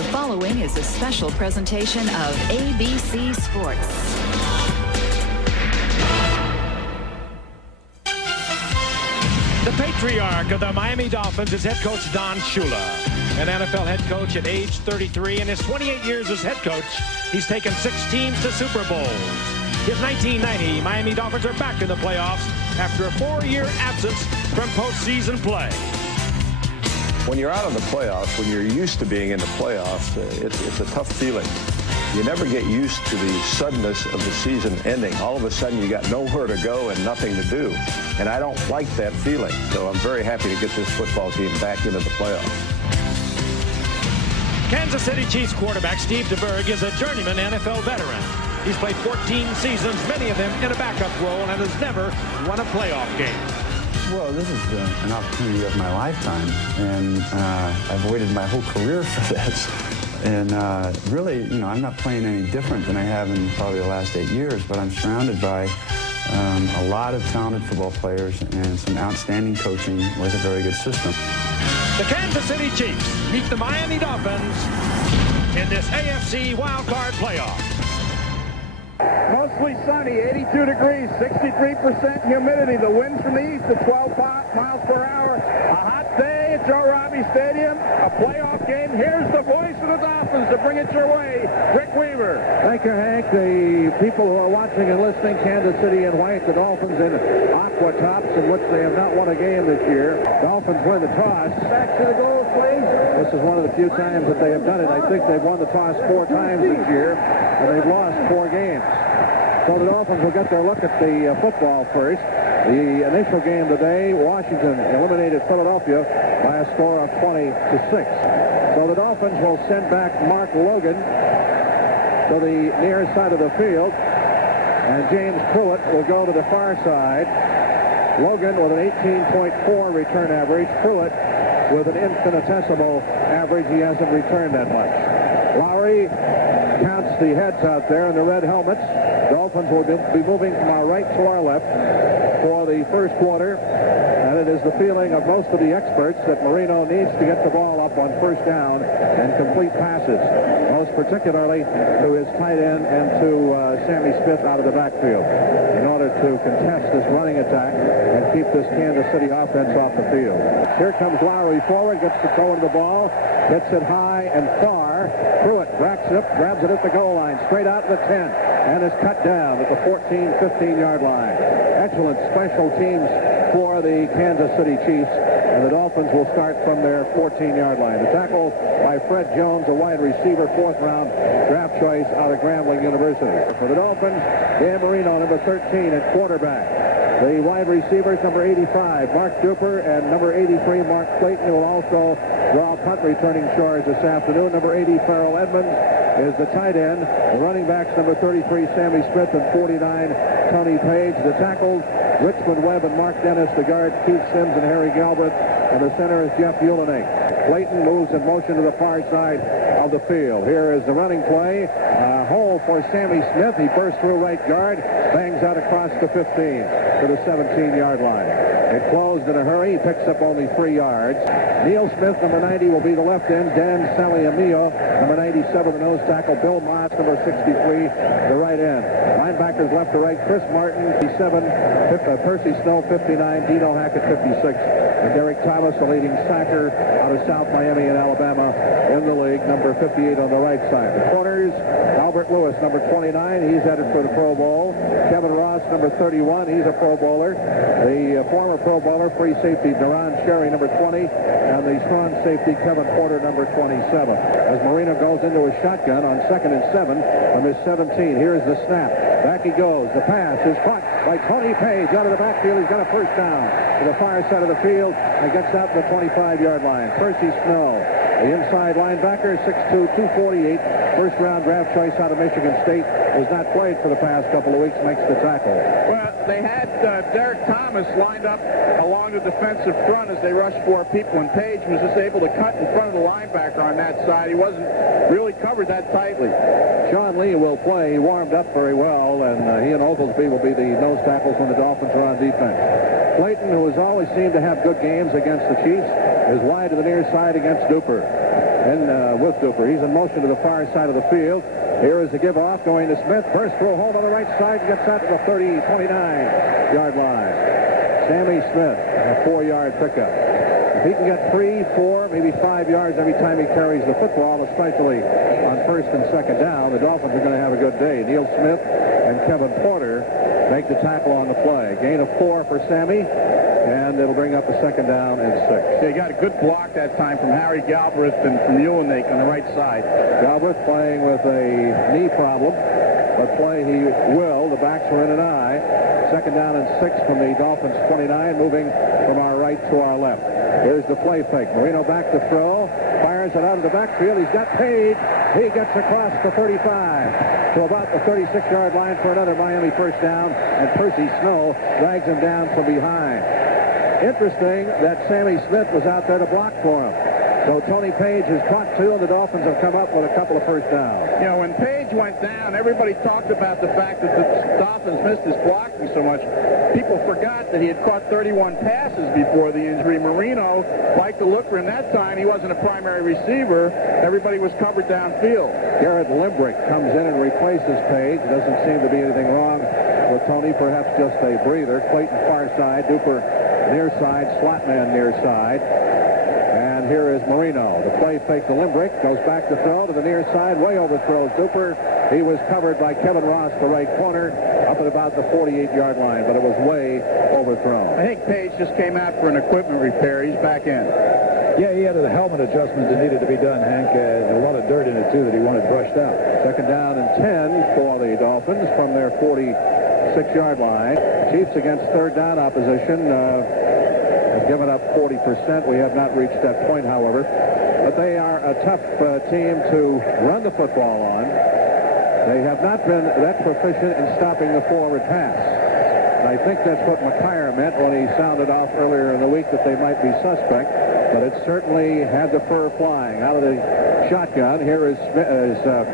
The following is a special presentation of ABC Sports. The patriarch of the Miami Dolphins is head coach Don Shula, an NFL head coach at age 33. In his 28 years as head coach, he's taken 6 teams to Super Bowls. His 1990 Miami Dolphins are back in the playoffs after a 4-year absence from postseason play. When you're out of the playoffs, when you're used to being in the playoffs, it's a tough feeling. You never get used to the suddenness of the season ending. All of a sudden, you got nowhere to go and nothing to do. And I don't like that feeling. So I'm very happy to get this football team back into the playoffs. Kansas City Chiefs quarterback Steve DeBerg is a journeyman NFL veteran. He's played 14 seasons, many of them in a backup role, and has never won a playoff game. Well, this is an opportunity of my lifetime, and I've waited my whole career for this. And really, you know, I'm not playing any different than I have in probably the last 8 years, but I'm surrounded by a lot of talented football players and some outstanding coaching with a very good system. The Kansas City Chiefs meet the Miami Dolphins in this AFC wildcard playoff. Mostly sunny, 82 degrees, 63% humidity. The winds from the east at 12 miles per hour. A hot day at Joe Robbie Stadium, a playoff game. Here's the voice of the Dolphins to bring it your way, Rick Weaver. Thank you, Hank. The people who are watching and listening, Kansas City in white, the Dolphins in aqua tops, in which they have not won a game this year. Dolphins win the toss. Back to the goal, please. This is one of the few times that they have done it. I think they've won the toss 4 times this year, and they've lost 4 games. So the Dolphins will get their look at the football first. The initial game today, Washington eliminated Philadelphia by a score of 20-6. So the Dolphins will send back Mark Logan to the near side of the field, and James Pruitt will go to the far side. Logan with an 18.4 return average. Pruitt with an infinitesimal average. He hasn't returned that much. Lowry counts the heads out there in the red helmets. Dolphins will be moving from our right to our left for the first quarter, and it is the feeling of most of the experts that Marino needs to get the ball up on first down and complete passes, most particularly to his tight end and to Sammy Smith out of the backfield, in order to contest this running attack and keep this Kansas City offense off the field. Here comes Lowry forward, gets the throw of the ball, hits it high and far. Pruitt racks it up, grabs it at the goal line, straight out to the 10, and is cut down at the 14, 15-yard line. Excellent special teams for the Kansas City Chiefs, and the Dolphins will start from their 14-yard line. The tackle by Fred Jones, a wide receiver, 4th-round draft choice out of Grambling University. For the Dolphins, Dan Marino, number 13 at quarterback. The wide receivers, number 85, Mark Duper, and number 83, Mark Clayton, who will also draw punt returning charge this afternoon. Number 80, Farrell Edmonds, is the tight end. The running backs, number 33, Sammy Smith, and 49, Tony Page. The tackles, Richmond Webb and Mark Dennis. The guards, Keith Sims and Harry Galbraith. And the center is Jeff Ulenig. Clayton moves in motion to the far side of the field. Here is the running play. A hole for Sammy Smith. He bursts through right guard, bangs out across the 15 to the 17-yard line. It closed in a hurry. He picks up only 3 yards. Neil Smith, number 90, will be the left end. Dan Saliamillo, number 97, the nose tackle. Bill Moss, number 63, the right end. Linebackers left to right. Chris Martin, 57. Percy Snow, 59. Dino Hackett, 56. And Derek Thomas, the leading sacker out of South Miami and Alabama in the league, number 58 on the right side. The corners, Albert Lewis, number 29. He's headed for the Pro Bowl. Kevin Ross, number 31. He's a Pro Bowler. The former Pro Bowler, free safety, Duran Sherry, number 20. And the strong safety, Kevin Porter, number 27. As Marino goes into a shotgun on 2nd and 7 from his 17. Here's the snap. Back he goes. The pass is caught by Tony Page out of the backfield. He's got a first down to the far side of the field and gets out to the 25-yard line. Percy Snow, the inside linebacker, 6'2", 248, first-round draft choice out of Michigan State, has not played for the past couple of weeks, makes the tackle. Well, they had Derek Thomas lined up along the defensive front as they rushed 4 people, and Page was just able to cut in front of the linebacker on that side. He wasn't really covered that tightly. Sean Lee will play. He warmed up very well, and he and Oglesby will be the nose tackles when the Dolphins are on defense. Clayton, who has always seemed to have good games against the Chiefs, is wide to the near side against Duper. with Duper. He's in motion to the far side of the field. Here is the give-off going to Smith. First throw home on the right side. Gets out to the 29-yard line. Sammy Smith, a 4-yard pickup. If he can get 3, 4, maybe 5 yards every time he carries the football, especially on first and second down, the Dolphins are going to have a good day. Neil Smith and Kevin Porter make the tackle on the play. Gain of 4 for Sammy, and it'll bring up a second down and 6. They got a good block that time from Harry Galbraith and from Ulenake on the right side. Galbraith playing with a knee problem, but play he will. The backs are in an eye. Second down and 6 from the Dolphins 29, moving from our right to our left. Here's the play fake. Marino back to throw. Fires it out of the backfield. He's got Page. He gets across the 35 to about the 36-yard line for another Miami first down, and Percy Snow drags him down from behind. Interesting that Sammy Smith was out there to block for him. So Tony Page has caught 2, and the Dolphins have come up with a couple of first downs. You know, when Page went down, everybody talked about the fact that the Dolphins missed his blocking so much. People forgot that he had caught 31 passes before the injury. Marino liked to look for him. That time, he wasn't a primary receiver. Everybody was covered downfield. Garrett Limbrick comes in and replaces Page. Doesn't seem to be anything wrong with Tony. Perhaps just a breather. Clayton far side. Duper near side. Slotman near side. And here is Marino. The play fake to Limbrick. Goes back to throw to the near side. Way overthrows Duper. He was covered by Kevin Ross, the right corner, up at about the 48-yard line, but it was way overthrown. I think Page just came out for an equipment repair. He's back in. Yeah, he had a helmet adjustment that needed to be done, Hank. A lot of dirt in it, too, that he wanted brushed out. Second down and 10 for the Dolphins from their 46-yard line. Chiefs against third down opposition have given up 40%. We have not reached that point, however. But they are a tough team to run the football on. They have not been that proficient in stopping the forward pass. And I think that's what McIyer meant when he sounded off earlier in the week that they might be suspect. But it certainly had the fur flying out of the shotgun. Here is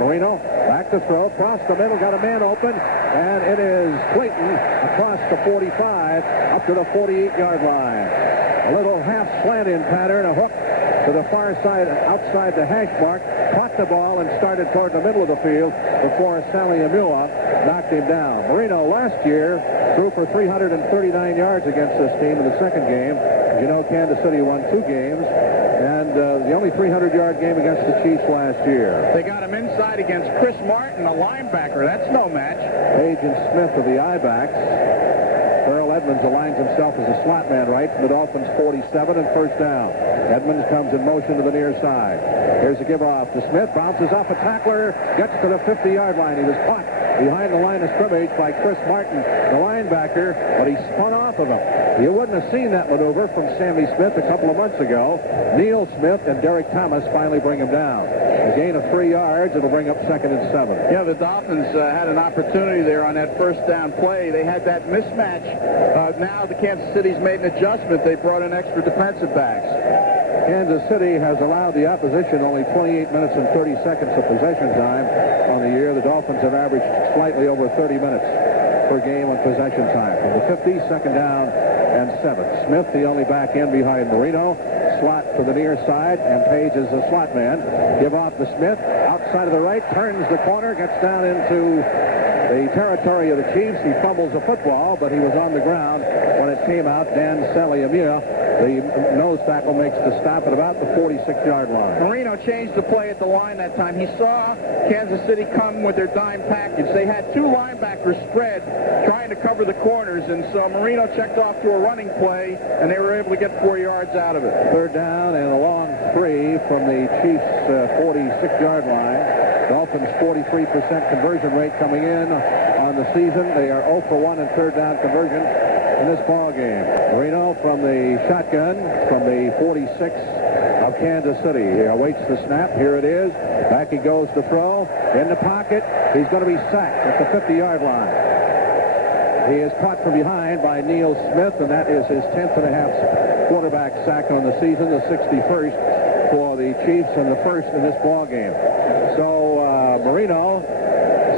Marino. Back to throw. Across the middle. Got a man open. And it is Clayton across the 45 up to the 48-yard line. A little half slant-in pattern. A hook to the far side, outside the hash mark. Caught the ball and started toward the middle of the field before Sally Amula knocked him down. Marino last year threw for 339 yards against this team in the second game. As you know, Kansas City won 2 games, and the only 300-yard game against the Chiefs last year. They got him inside against Chris Martin, a linebacker. That's no match. Page and Smith are the I-backs. Earl Edmonds aligns himself as a slot man right from the Dolphins 47 and first down. Edmonds comes in motion to the near side. Here's a give-off to Smith. Bounces off a tackler. Gets to the 50-yard line. He was caught behind the line of scrimmage by Chris Martin, the linebacker, but he spun off of him. You wouldn't have seen that maneuver from Sammy Smith a couple of months ago. Neil Smith and Derek Thomas finally bring him down. A gain of 3 yards. It'll bring up second and 7. Yeah, the Dolphins had an opportunity there on that first down play. They had that mismatch. Now the Kansas City's made an adjustment. They brought in extra defensive backs. Kansas City has allowed the opposition only 28 minutes and 30 seconds of possession time on the year. The Dolphins have averaged slightly over 30 minutes per game on possession time. From the 50, second down and 7. Smith, the only back in behind Marino. Slot to the near side, and Page is a slot man. Give off to Smith. Outside of the right, turns the corner, gets down into the territory of the Chiefs. He fumbles the football, but he was on the ground when it came out. Dan Saliamia, the nose tackle, makes the stop at about the 46-yard line. Marino changed the play at the line that time. He saw Kansas City come with their dime package. They had 2 linebackers spread trying to cover the corners, and so Marino checked off to a running play, and they were able to get 4 yards out of it. Third down and a long 3 from the Chiefs' 46-yard line. Dolphins 43% conversion rate coming in on the season. They are 0 for 1 in third down conversion in this ball game. Marino from the shotgun from the 46 of Kansas City. He awaits the snap. Here it is. Back he goes to throw. In the pocket. He's going to be sacked at the 50-yard line. He is caught from behind by Neil Smith, and that is his 10th and a half quarterback sack on the season, the 61st for the Chiefs and the first in this ball game. So Marino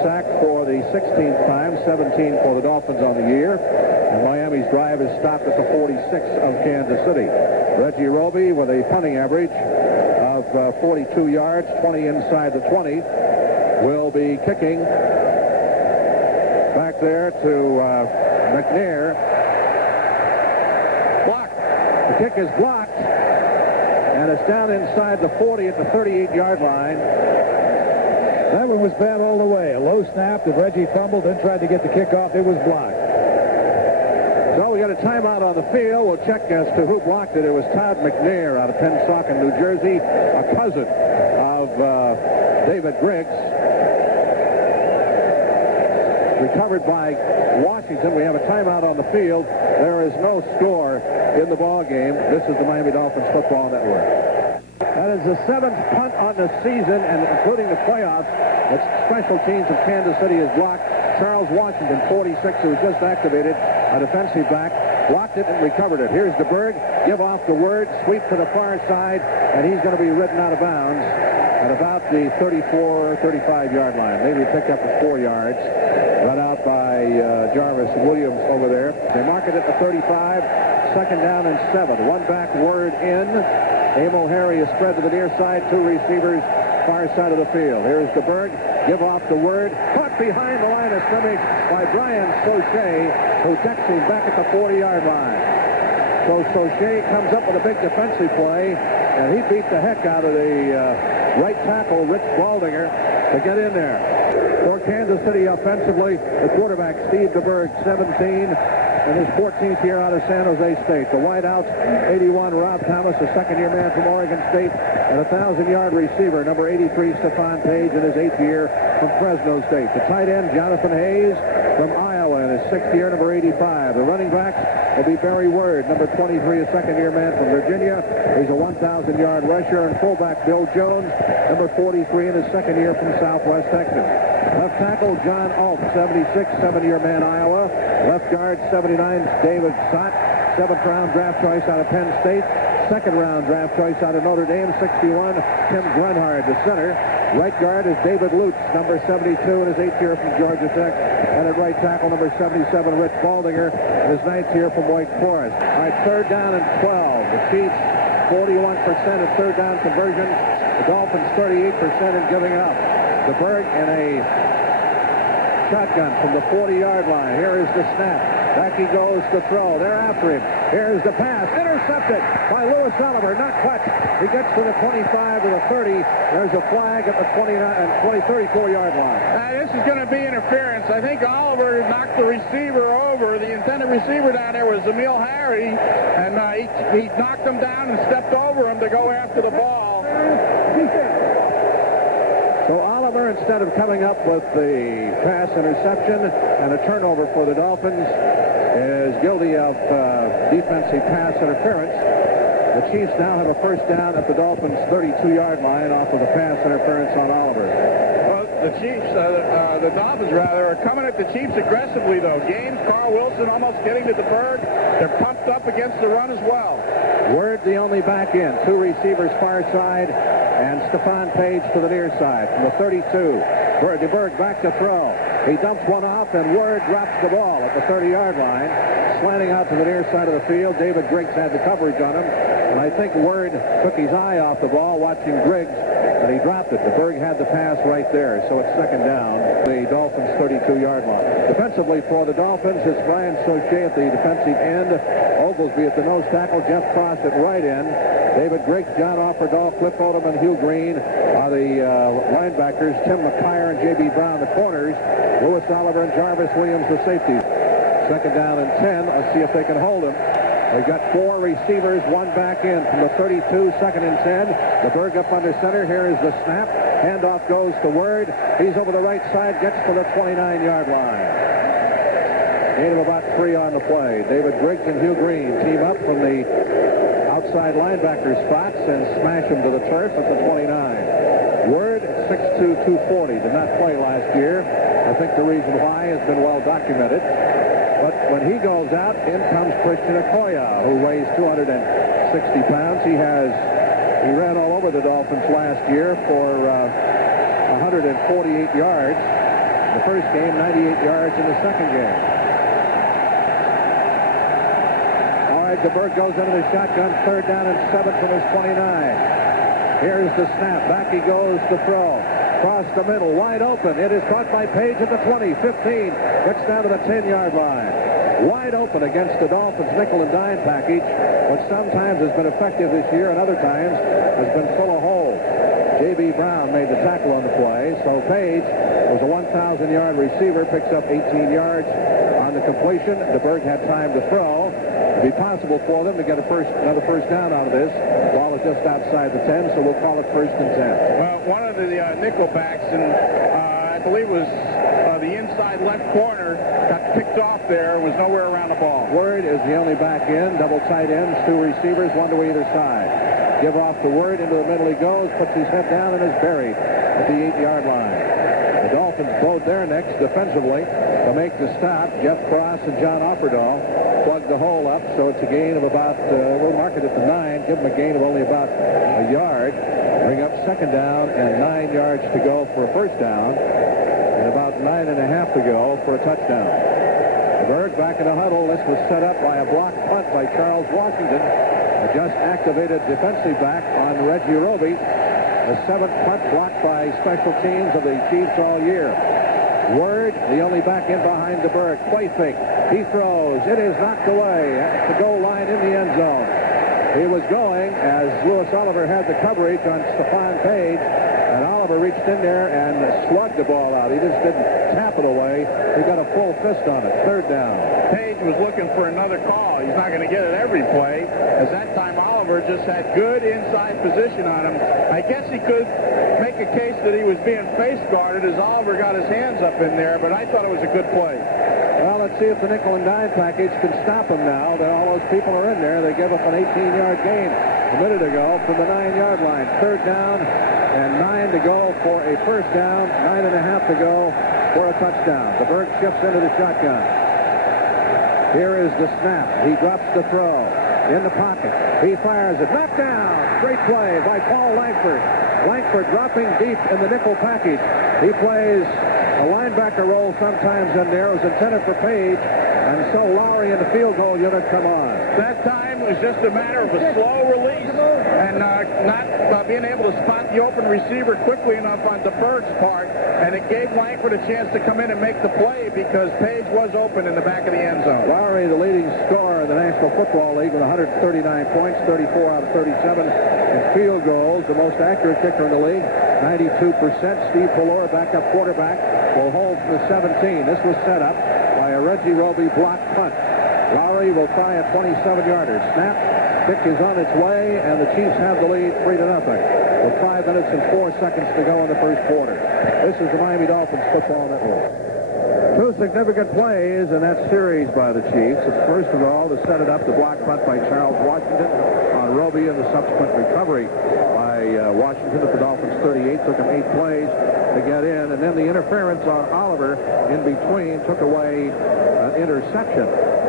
sacked for the 16th time, 17 for the Dolphins on the year. And Miami's drive is stopped at the 46 of Kansas City. Reggie Roby with a punting average of of 42 yards, 20 inside the 20. Will be kicking back there to McNair. Blocked. The kick is blocked, and it's down inside the 40 at the 38-yard line. That one was bad all the way. A low snap that Reggie fumbled, then tried to get the kickoff. It was blocked. So we got a timeout on the field. We'll check as to who blocked it. It was Todd McNair out of Pennsauken, New Jersey, a cousin of David Griggs. Recovered by Washington. We have a timeout on the field. There is no score in the ball game. This is the Miami Dolphins Football Network. That is the 7th punt on the season, and including the playoffs. It's special teams of Kansas City is blocked. Charles Washington, 46, who was just activated, a defensive back, blocked it and recovered it. Here's DeBerg, give off the word, sweep to the far side, and he's going to be ridden out of bounds at about the 34, 35-yard line. Maybe picked up at 4 yards. Run out by Jarvis Williams over there. They mark it at the 35. Second down and 7. One back, word in. Emil Harry is spread to the near side. 2 receivers, far side of the field. Here's DeBerg. Give off the word. Caught behind the line of scrimmage by Brian Sauché, who decks him back at the 40-yard line. So Sauché comes up with a big defensive play, and he beat the heck out of the right tackle, Rich Baldinger, to get in there. For Kansas City offensively, the quarterback, Steve DeBerg, 17, in his 14th year out of San Jose State. The wideouts, 81, Rob Thomas, a second-year man from Oregon State, and a 1,000-yard receiver, number 83, Stephon Page, in his 8th year from Fresno State. The tight end, Jonathan Hayes, from Iowa, in his 6th year, number 85. The running backs will be Barry Word, number 23, a second-year man from Virginia. He's a 1,000-yard rusher. And fullback, Bill Jones, number 43, in his second year from Southwest Texas. Left tackle, John Alt, 76, 7-year man, Iowa. Left guard, 79, David Sott, 7th-round draft choice out of Penn State. 2nd-round draft choice out of Notre Dame, 61, Tim Grunhard, the center. Right guard is David Lutz, number 72, in his 8th year from Georgia Tech. And at right tackle, number 77, Rich Baldinger, in his 9th year from Wake Forest. All right, 3rd down and 12. The Chiefs, 41% of 3rd down conversion. The Dolphins, 38% in giving up. DeBerg in a shotgun from the 40-yard line. Here is the snap. Back he goes to throw. They're after him. Here's the pass. Intercepted by Louis Oliver. Not touched. He gets to the 25 to the 30. There's a flag at the 34-yard line. This is going to be interference. I think Oliver knocked the receiver over. The intended receiver down there was Emil Harry, and he knocked him down and stepped over him to go after the ball. So Oliver, instead of coming up with the pass interception and a turnover for the Dolphins, is guilty of defensive pass interference. The Chiefs now have a first down at the Dolphins' 32-yard line off of the pass interference on Oliver. Well, the Dolphins, rather, are coming at the Chiefs aggressively, though. Gaines, Carl Wilson almost getting to DeBerg. They're pumped up against the run as well. Word the only back in. 2 receivers far side, and Stephon Page to the near side from the 32. DeBerg back to throw. He dumps one off, and Word drops the ball at the 30-yard line. Slanting out to the near side of the field. David Griggs had the coverage on him, and I think Word took his eye off the ball watching Griggs, and he dropped it. DeBerg had the pass right there, so it's 2nd down. The Dolphins' 32-yard line. Defensively for the Dolphins, it's Brian Sauché at the defensive end. Oglesby at the nose tackle. Jeff Frost at right end. David Griggs, John Offerdahl, Cliff Odom, and Hugh Green are the linebackers. Tim McKyer and J.B. Brown, the corners. Louis Oliver and Jarvis Williams, the safeties. 2nd down and 10. Let's see if they can hold him. They've got 4 receivers, 1 back in from the 32, 2nd and 10. DeBerg up under center. Here is the snap. Handoff goes to Word. He's over the right side, gets to the 29-yard line. Gain of about 3 on the play. David Griggs and Hugh Green team up from the outside linebacker spots and smash him to the turf at the 29. Word, 6'2", 240, did not play last year. I think the reason why has been well documented. But when he goes out, in comes Christian Okoye, who weighs 260 pounds. He ran all over the Dolphins last year for 148 yards. The first game, 98 yards in the second game. All right, DeBerg goes into the shotgun, 3rd down and 7 from his 29. Here's the snap. Back he goes to throw. Across the middle, wide open. It is caught by Page at the 20, 15. Gets down to the 10-yard line. Wide open against the Dolphins' nickel and dime package, which sometimes has been effective this year and other times has been full of holes. J.B. Brown made the tackle on the play, so Page was a 1,000-yard receiver, picks up 18 yards on the completion. DeBerg had time to throw. It'd be possible for them to get another first down out of this. Ball is just outside the 10, so we'll call it 1st and 10. Well, one of the nickel backs, and I believe it was the inside left corner, got picked off there, was nowhere around the ball. Word is the only back in, double tight ends, 2 receivers, 1 to either side. Give off the Word, into the middle he goes, puts his head down and is buried at the 8-yard line. The Dolphins bowed their necks defensively to make the stop. Jeff Cross and John Offerdahl plugged the hole up, so it's a gain of about, we'll mark it at the 9, give them a gain of only about a yard. Bring up 2nd down and 9 yards to go for a first down, and about 9.5 to go for a touchdown. Berg back in the huddle. This was set up by a block punt by Charles Washington, a just activated defensive back on Reggie Roby. The 7th punt blocked by special teams of the Chiefs all year. Word, the only back in behind the Berg. Play fake. He throws. It is knocked away at the goal line in the end zone. He was going as Louis Oliver had the coverage on Stephon Page, and Oliver reached in there and slugged the ball out. He just didn't tap it away. He got a full fist on it. 3rd down. Page was looking for another call. He's not going to get it every play, as that time Oliver just had good inside position on him. I guess he could make a case that he was being face guarded as Oliver got his hands up in there, but I thought it was a good play. Well, let's see if the nickel and dime package can stop him now. All those people are in there. They give up an 18-yard gain a minute ago from the 9-yard line. 3rd down and 9 to go for a first down. 9.5 to go for a touchdown. The Berg shifts into the shotgun. Here is the snap. He drops the throw. In the pocket. He fires it. Knocked down. Great play by Paul Langford. Langford dropping deep in the nickel package. He plays a linebacker role sometimes in there. It was intended for Page, and so Lowry and the field goal unit come on. That time was just a matter of a slow release and not being able to spot the open receiver quickly enough on DeBerg's part, and it gave Langford a chance to come in and make the play because Page was open in the back of the end zone. Lowry, the leading scorer in the National Football League with 139 points, 34 out of 37 in field goals, the most accurate kicker in the league, 92%. Steve Pallor, backup quarterback, will hold from the 17. This was set up by a Reggie Roby block punt. Lowry will try a 27-yarder. Snap. Kick is on its way, and the Chiefs have the lead 3-0 with 5 minutes and 4 seconds to go in the first quarter. This is the Miami Dolphins Football Network. 2 significant plays in that series by the Chiefs. First of all, to set it up, the block punt by Charles Washington on Roby, and the subsequent recovery by Washington at the Dolphins 38. Took him 8 plays to get in, and then the interference on Oliver in between took away an interception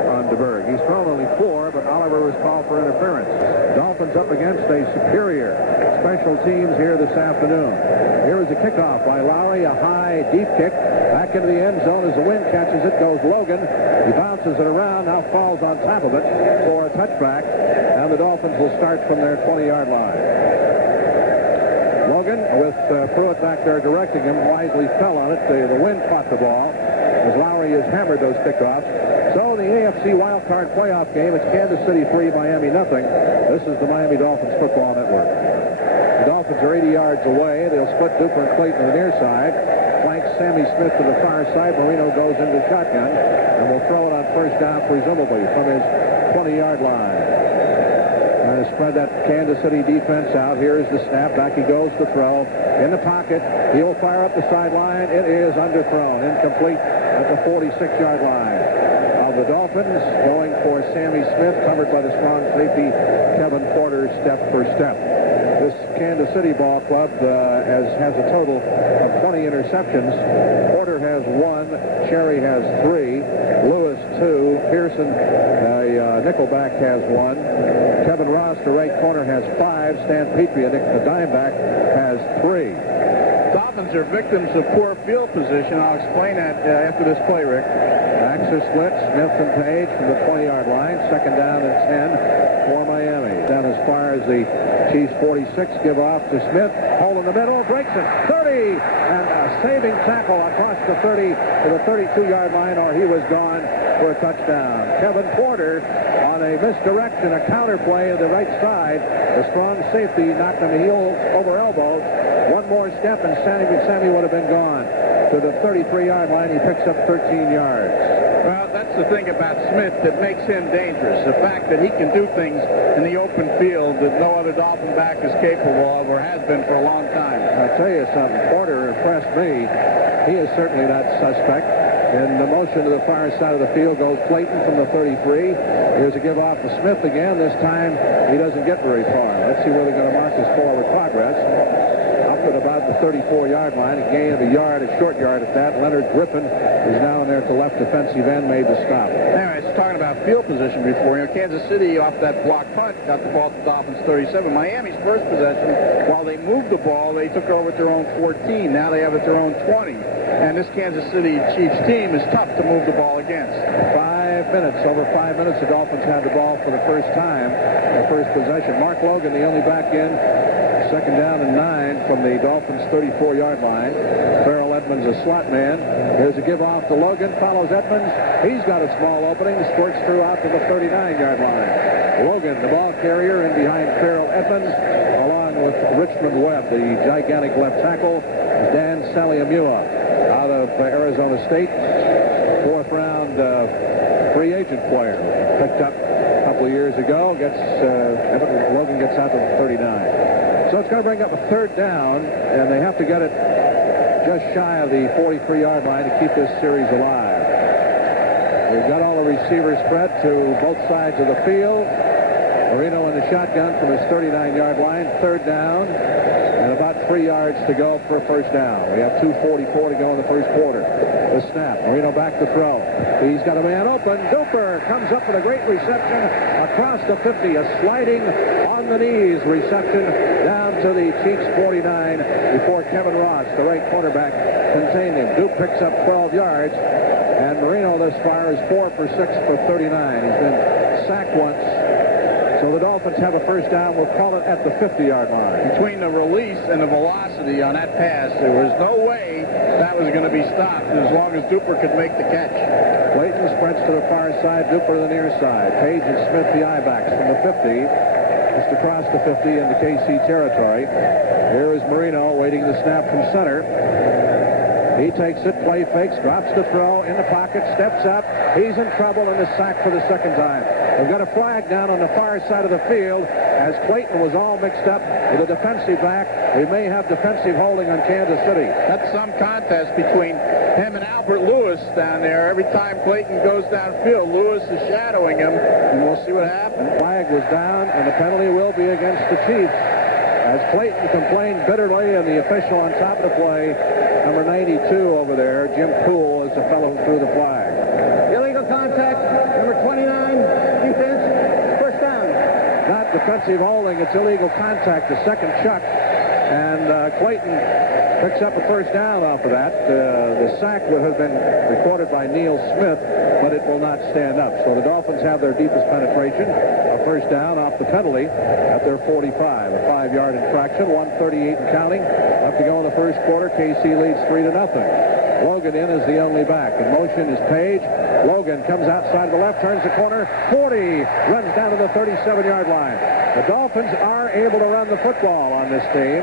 on DeBerg. He's thrown only 4, but Oliver was called for interference. Dolphins up against a superior special teams here this afternoon. Here is a kickoff by Lowry, a high, deep kick. Back into the end zone as the wind catches it, goes Logan. He bounces it around, now falls on top of it for a touchback, and the Dolphins will start from their 20-yard line. Logan, with Pruitt back there directing him, wisely fell on it. The wind caught the ball as Lowry has hammered those kickoffs. So the AFC wildcard playoff game, it's Kansas City 3, Miami nothing. This is the Miami Dolphins Football Network. The Dolphins are 80 yards away. They'll split Duper and Clayton to the near side. Flanks Sammy Smith to the far side. Marino goes into shotgun and will throw it on first down, presumably from his 20-yard line. Spread that Kansas City defense out. Here is the snap. Back he goes to throw. In the pocket. He'll fire up the sideline. It is underthrown. Incomplete at the 46-yard line of the Dolphins. Going for Sammy Smith, covered by the strong safety Kevin Porter, step for step. This Kansas City ball club has a total of 20 interceptions. Porter has 1. Cherry has 3. Lewis 2. Pearson, nickelback, has 1. Kevin Ross, the right corner, has 5. Stan Petrie, the dimeback, has 3. Dolphins are victims of poor field position. I'll explain that after this play, Rick. Backs are split. Smith and Page from the 20-yard line. 2nd down and 10. for Miami. Down as far as the Chiefs 46, give off to Smith. Hole in the middle, breaks it. 30, and a saving tackle across the 30 to the 32-yard line, or he was gone for a touchdown. Kevin Porter on a misdirection, a counter play to the right side. The strong safety knocked him heel over elbow. One more step, and Sammy would have been gone. To the 33-yard line, he picks up 13 yards. Well, that's the thing about Smith that makes him dangerous. The fact that he can do things in the open field that no other Dolphin back is capable of or has been for a long time. I'll tell you something. Porter impressed me. He is certainly that suspect. In the motion to the far side of the field goes Clayton from the 33. Here's a give off to Smith again. This time he doesn't get very far. Let's see where they're going to mark his forward progress. Up at about the 34-yard line. A gain of a yard, a short yard at that. Leonard Griffin is now in there at the left defensive end, made the stop. Anyway, I was talking about field position before. Kansas City off that block punt got the ball to Dolphins 37. Miami's first possession, while they moved the ball, they took it over at their own 14. Now they have it at their own 20. And this Kansas City Chiefs team is tough to move the ball against. 5 minutes, over 5 minutes, the Dolphins had the ball for the first time. The first possession. Mark Logan, the only back in. Second down and 9 from the Dolphins' 34-yard line. Farrell Edmonds, a slot man. Here's a give off to Logan. Follows Edmonds. He's got a small opening. Squirts through out to the 39-yard line. Logan, the ball carrier, in behind Farrell Edmonds, along with Richmond Webb, the gigantic left tackle. Dan Saliamua out of Arizona State. Fourth-round free agent player. Picked up a couple of years ago. Logan gets out to the 39. So it's going to bring up a third down, and they have to get it just shy of the 43-yard line to keep this series alive. We've got all the receivers spread to both sides of the field. Marino in the shotgun from his 39-yard line. Third down, and about 3 yards to go for a first down. We have 2:44 to go in the first quarter. The snap. Marino back to throw. He's got a man open. Duper comes up with a great reception across the 50. A sliding on the knees reception down to the Chiefs 49 before Kevin Ross, the right quarterback, contained him. Duke picks up 12 yards, and Marino thus far is 4 for 6 for 39. He's been sacked once. So the Dolphins have a first down. We'll call it at the 50-yard line. Between the release and the velocity on that pass, there was no way that was going to be stopped as long as Duper could make the catch. Clayton spreads to the far side, Duper to the near side. Page and Smith, the I-backs from the 50. Just across the 50 into KC territory. Here is Marino waiting the snap from center. He takes it, play fakes, drops the throw, in the pocket, steps up. He's in trouble and is sacked for the second time. We've got a flag down on the far side of the field as Clayton was all mixed up with a defensive back. We may have defensive holding on Kansas City. That's some contest between him and Albert Lewis down there. Every time Clayton goes downfield, Lewis is shadowing him, and we'll see what happens. Flag was down, and the penalty will be against the Chiefs. As Clayton complained bitterly, and the official on top of the play, number 92 over there, Jim Poole, is the fellow who threw the flag. Illegal contact, number 29, defense, first down. Not defensive holding, it's illegal contact, the second chuck, and Clayton picks up a first down off of that. The sack would have been recorded by Neil Smith, but it will not stand up. So the Dolphins have their deepest penetration, a first down off the penalty at their 45, a 5-yard infraction, 1:38 and counting. Left to go in the first quarter. KC leads 3-0. Logan in as the only back. In motion is Page. Logan comes outside the left, turns the corner, 40, runs down to the 37-yard line. The Dolphins are able to run the football on this team.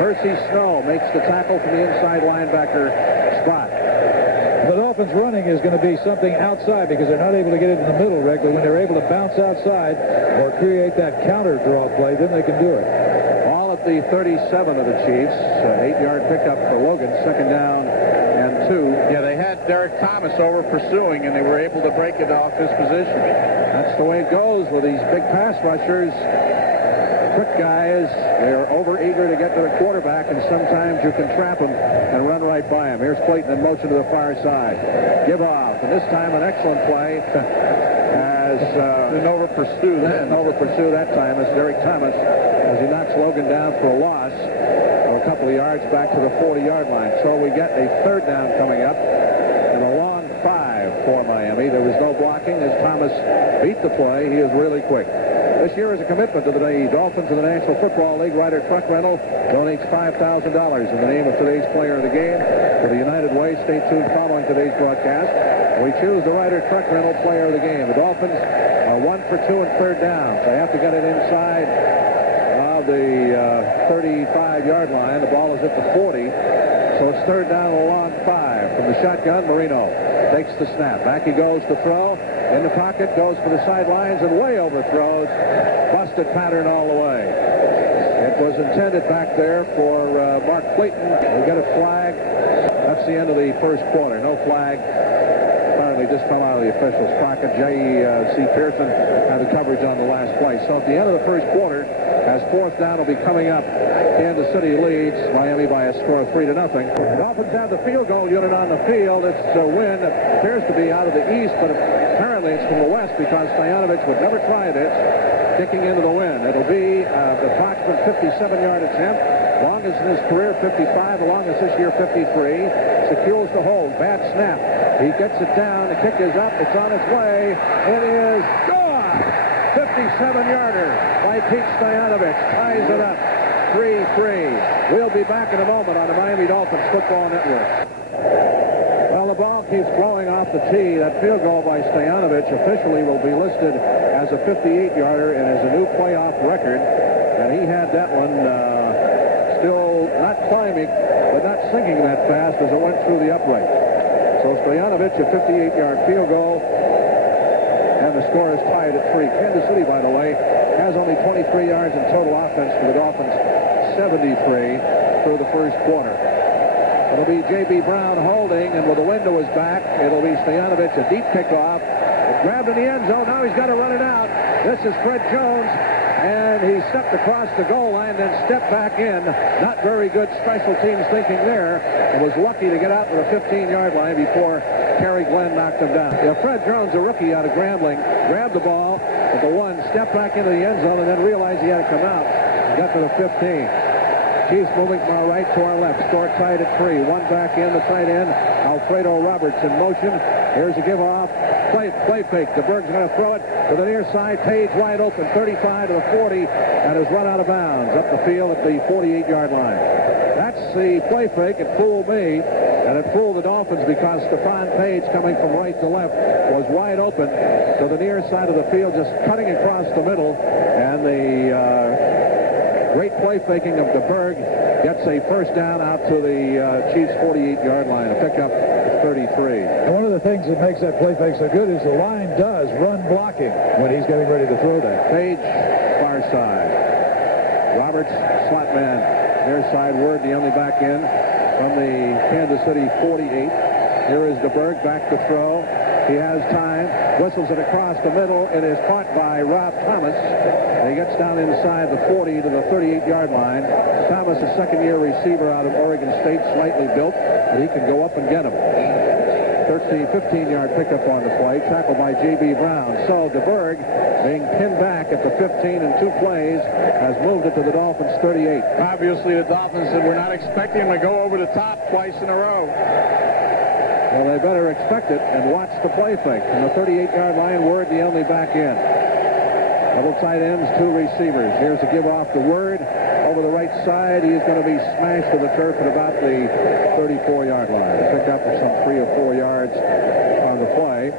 Percy Snow makes the tackle from the inside linebacker spot. The Dolphins running is going to be something outside because they're not able to get it in the middle regularly. When they're able to bounce outside or create that counter draw play, then they can do it. All at the 37 of the Chiefs. 8-yard pickup for Logan. Second down and 2. Yeah, they had Derek Thomas over pursuing, and they were able to break it off his position. That's the way it goes with these big pass rushers. Quick guys, they are over-eager to get to the quarterback, and sometimes you can trap them and run right by him. Here's Clayton in motion to the far side. Give off, and this time an excellent play as Didn't over-pursue then. Didn't over-pursue that time as Derek Thomas, as he knocks Logan down for a loss of a couple of yards back to the 40-yard line. So we get a third down coming up and a long 5 for Miami. There was no blocking as Thomas beat the play. He is really quick. This year is a commitment to the Dolphins of the National Football League. Ryder Truck Rental donates $5,000 in the name of today's player of the game to the United Way. Stay tuned following today's broadcast. We choose the Ryder Truck Rental player of the game. The Dolphins are 1 for 2 in third downs. They have to get it inside of the 35-yard line. The ball is at the 40. So it's third down along 5. From the shotgun, Marino takes the snap. Back he goes to throw. In the pocket, goes for the sidelines and way overthrows. Busted pattern all the way. It was intended back there for Mark Clayton. We got a flag. That's the end of the first quarter. No flag. Apparently just fell out of the official's pocket. J.C. Pearson had the coverage on the last play. So at the end of the first quarter, as fourth down will be coming up, Kansas City leads Miami by a score of 3-0. The Dolphins have the field goal unit on the field. It's a wind that appears to be out of the east, but apparently it's from the west because Stoyanovich would never try this, kicking into the wind. It'll be the approximate 57-yard attempt. Longest in his career, 55. The longest this year, 53. Secures the hold. Bad snap. He gets it down. The kick is up. It's on its way. It is gone. 57-yarder by Pete Stoyanovich. Ties it up. 3-3. We'll be back in a moment on the Miami Dolphins Football Network. Well, the ball keeps flowing off the tee. That field goal by Stoyanovich officially will be listed as a 58-yarder and as a new playoff record. And he had that one still not climbing, but not sinking that fast as it went through the upright. So Stoyanovich, a 58-yard field goal, and the score is tied at 3. Kansas City, by the way, has only 23 yards in total offense for the Dolphins, 73 through the first quarter. It'll be J.B. Brown holding, and with the wind to his back, it'll be Stoyanovich, a deep kickoff. Grabbed in the end zone. Now he's got to run it out. This is Fred Jones, and he stepped across the goal line, then stepped back in. Not very good special teams thinking there. And was lucky to get out to the 15-yard line before Kerry Glenn knocked him down. Yeah, Fred Jones, a rookie out of Grambling, grabbed the ball at the 1, stepped back into the end zone, and then realized he had to come out. He got to the 15. Chiefs moving from our right to our left. Score tied at 3. One back in, the tight end, Alfredo Roberts in motion. Here's a give-off. Play fake. DeBerg's going to throw it to the near side. Page wide open, 35 to the 40, and is run out of bounds up the field at the 48-yard line. That's the play fake. It fooled me, and it fooled the Dolphins because Stephon Page, coming from right to left, was wide open to the near side of the field, just cutting across the middle, and the great play faking of DeBerg gets a first down out to the Chiefs' 48-yard line. A pickup at 33. And one of the things that makes that play fake so good is the line does run blocking when he's getting ready to throw that. Page, far side. Roberts, slot man, near side. Word, the only back in from the Kansas City 48. Here is DeBerg back to throw. He has time, whistles it across the middle. It is caught by Rob Thomas. He gets down inside the 40 to the 38-yard line. Thomas, a second-year receiver out of Oregon State, slightly built, but he can go up and get him. 15-yard pickup on the play, tackled by J.B. Brown. So DeBerg, being pinned back at the 15 in 2 plays, has moved it to the Dolphins' 38. Obviously, the Dolphins said we're not expecting him to go over the top twice in a row. Well, they better expect it and watch the play fake. From the 38-yard line, Word, the only back in. Double tight ends, 2 receivers. Here's a give off to Word. Over the right side, he's going to be smashed to the turf at about the 34-yard line. A pickup of some 3 or 4 yards on the play.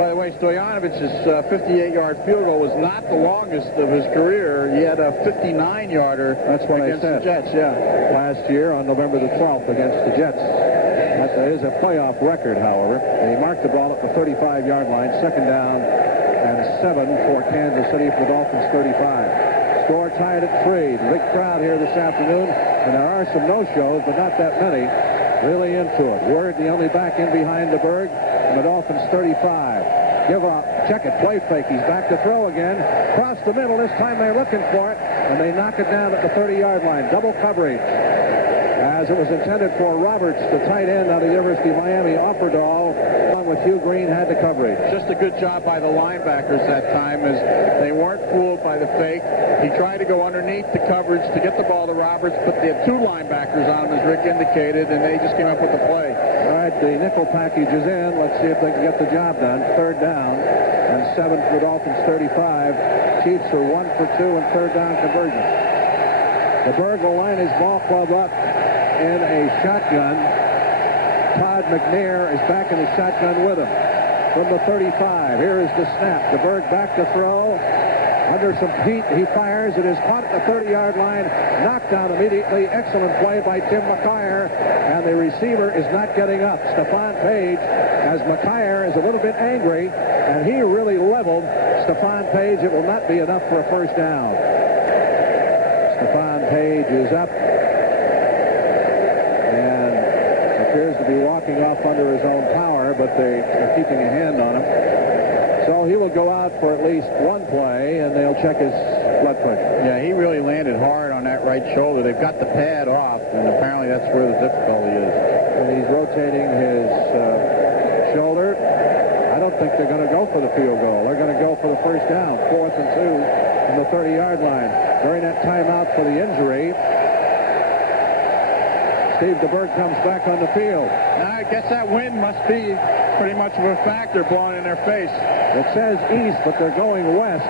By the way, Stoyanovich's 58-yard field goal was not the longest of his career. He had a 59-yarder. That's what I against said. The Jets, yeah. Last year on November the 12th against the Jets. That is a playoff record, however. They marked the ball at the 35-yard line. Second down and 7 for Kansas City for the Dolphins' 35. Score tied at 3. The big crowd here this afternoon, and there are some no-shows, but not that many, really into it. Word, the only back in behind DeBerg, and the Dolphins' 35. Give up, check it, play fake. He's back to throw again. Across the middle, this time they're looking for it, and they knock it down at the 30-yard line. Double coverage. As it was intended for Roberts, the tight end out of the University of Miami, Offerdahl, along with Hugh Green, had the coverage. Just a good job by the linebackers that time, as they weren't fooled by the fake. He tried to go underneath the coverage to get the ball to Roberts, but they had 2 linebackers on him, as Rick indicated, and they just came up with the play. All right, the nickel package is in. Let's see if they can get the job done. Third down. and 7 for the Dolphins 35. Chiefs are 1 for 2 in third down conversions. DeBerg will line his ball club up in a shotgun. Todd McNair is back in the shotgun with him. From the 35, here is the snap. DeBerg back to throw. Under some heat, he fires. It is caught at the 30-yard line. Knocked down immediately. Excellent play by Tim McKyer. And the receiver is not getting up. Stephon Page, as McKyer is a little bit angry, and he really leveled Stephon Page. It will not be enough for a first down. Stephon Page is up and appears to be walking off under his own power, but they are keeping a hand on him. So he will go out for at least one play, and they'll check his blood pressure. Yeah, he really landed hard on that right shoulder. They've got the pad off, and apparently that's where the difficulty is. And he's rotating his shoulder. I don't think they're going to go for the field goal. They're going to go for the first down, 4th and 2 from the 30-yard line. During that timeout for the injury, Steve DeBerg comes back on the field. Now, I guess that wind must be pretty much of a factor blowing in their face. It says east, but they're going west.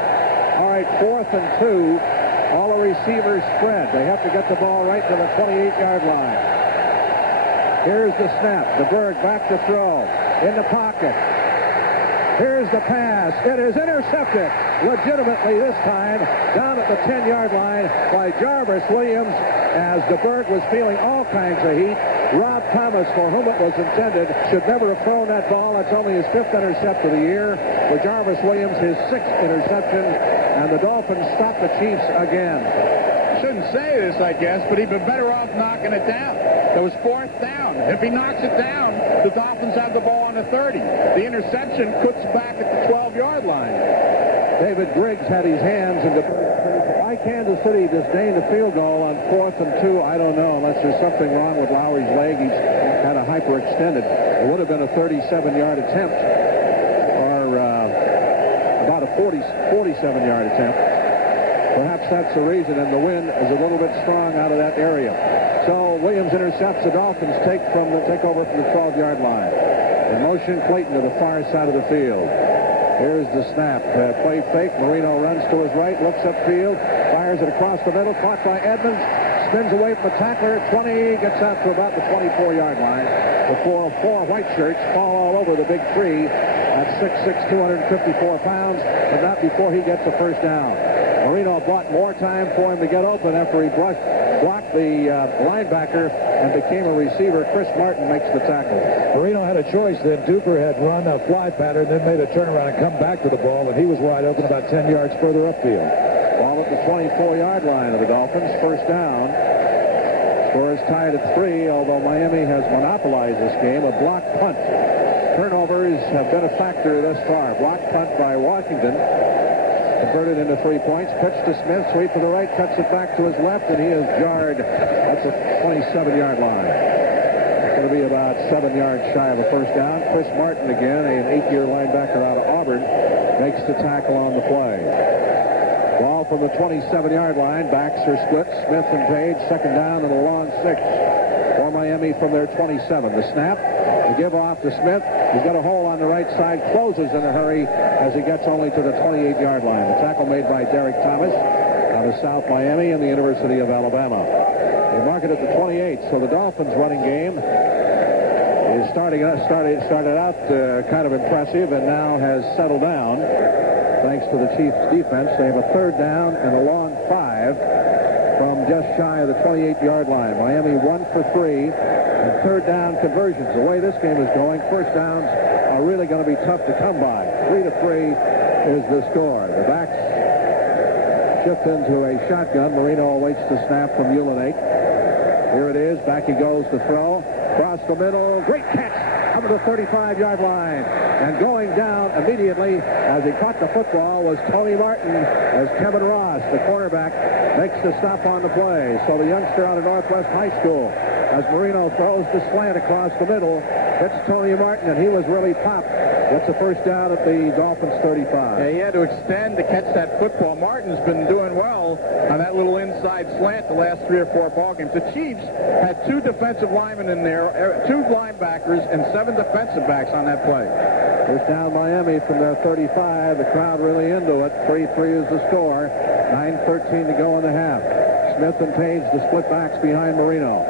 All right, 4th and 2. All the receivers spread. They have to get the ball right to the 28-yard line. Here's the snap. DeBerg back to throw. In the pocket. Here's the pass. It is intercepted. Legitimately this time. Down at the 10-yard line by Jarvis Williams. As DeBerg was feeling all kinds of heat. Rob Thomas, for whom it was intended, should never have thrown that ball. That's only his 5th intercept of the year. For Jarvis Williams, his 6th interception. And the Dolphins stop the Chiefs again. Shouldn't say this, I guess, but he'd been better off knocking it down. It was 4th down. If he knocks it down, the Dolphins have the ball on the 30. The interception puts back at the 12-yard line. David Griggs had his hands in the... Why Kansas City disdained a field goal on 4th and 2, I don't know, unless there's something wrong with Lowry's leg. He's kind of hyperextended. It would have been a 37-yard attempt, or about a 47-yard attempt. Perhaps that's the reason, and the wind is a little bit strong out of that area. So Williams intercepts. The Dolphins take over from the 12-yard line. In motion, Clayton to the far side of the field. Here's the snap. Play fake. Marino runs to his right, looks upfield, fires it across the middle, caught by Edmonds, spins away from the tackler, 20, gets out to about the 24-yard line before 4 white shirts fall all over the big tree at 6'6", 254 pounds, but not before he gets the first down. Marino bought more time for him to get open after he blocked the linebacker and became a receiver. Chris Martin makes the tackle. Marino had a choice then. Duper had run a fly pattern, then made a turnaround and come back to the ball, and he was wide open about 10 yards further upfield. Ball at the 24-yard line of the Dolphins. First down. Score is tied at 3, although Miami has monopolized this game. A block punt. Turnovers have been a factor thus far. Block punt by Washington. Converted into 3 points. Pitch to Smith. Sweep to the right. Cuts it back to his left, and he is jarred at the 27-yard line. It's going to be about 7 yards shy of a first down. Chris Martin again, an 8-year linebacker out of Auburn, makes the tackle on the play. Ball from the 27-yard line. Backs are split. Smith and Page. Second down and a long 6 for Miami from their 27. The snap. The give off to Smith. He's got a hole on the right side. Closes in a hurry as he gets only to the 28-yard line. The tackle made by Derek Thomas out of South Miami and the University of Alabama. They mark it at the 28. So the Dolphins' running game is started out kind of impressive and now has settled down. Thanks to the Chiefs' defense, they have a third down and a long 5 from just shy of the 28-yard line. Miami 1 for 3 and third down conversions. The way this game is going, first downs are really going to be tough to come by. 3-3 is the score. The backs shift into a shotgun. Marino awaits the snap from Ulanate. Here it is. Back he goes to throw. Across the middle. Great catch up to the 35-yard line. And going down immediately as he caught the football was Tony Martin as Kevin Ross, the cornerback, makes the stop on the play. So the youngster out of Northwest High School, as Marino throws the slant across the middle, hits Tony Martin, and he was really popped. That's a first down at the Dolphins 35. Yeah, he had to extend to catch that football. Martin's been doing well on that little inside slant the last 3 or 4 ball games. The Chiefs had 2 defensive linemen in there, 2 linebackers, and 7 defensive backs on that play. First down Miami from their 35. The crowd really into it. 3-3 is the score. 9:13 to go in the half. Smith and Page, the split backs behind Marino.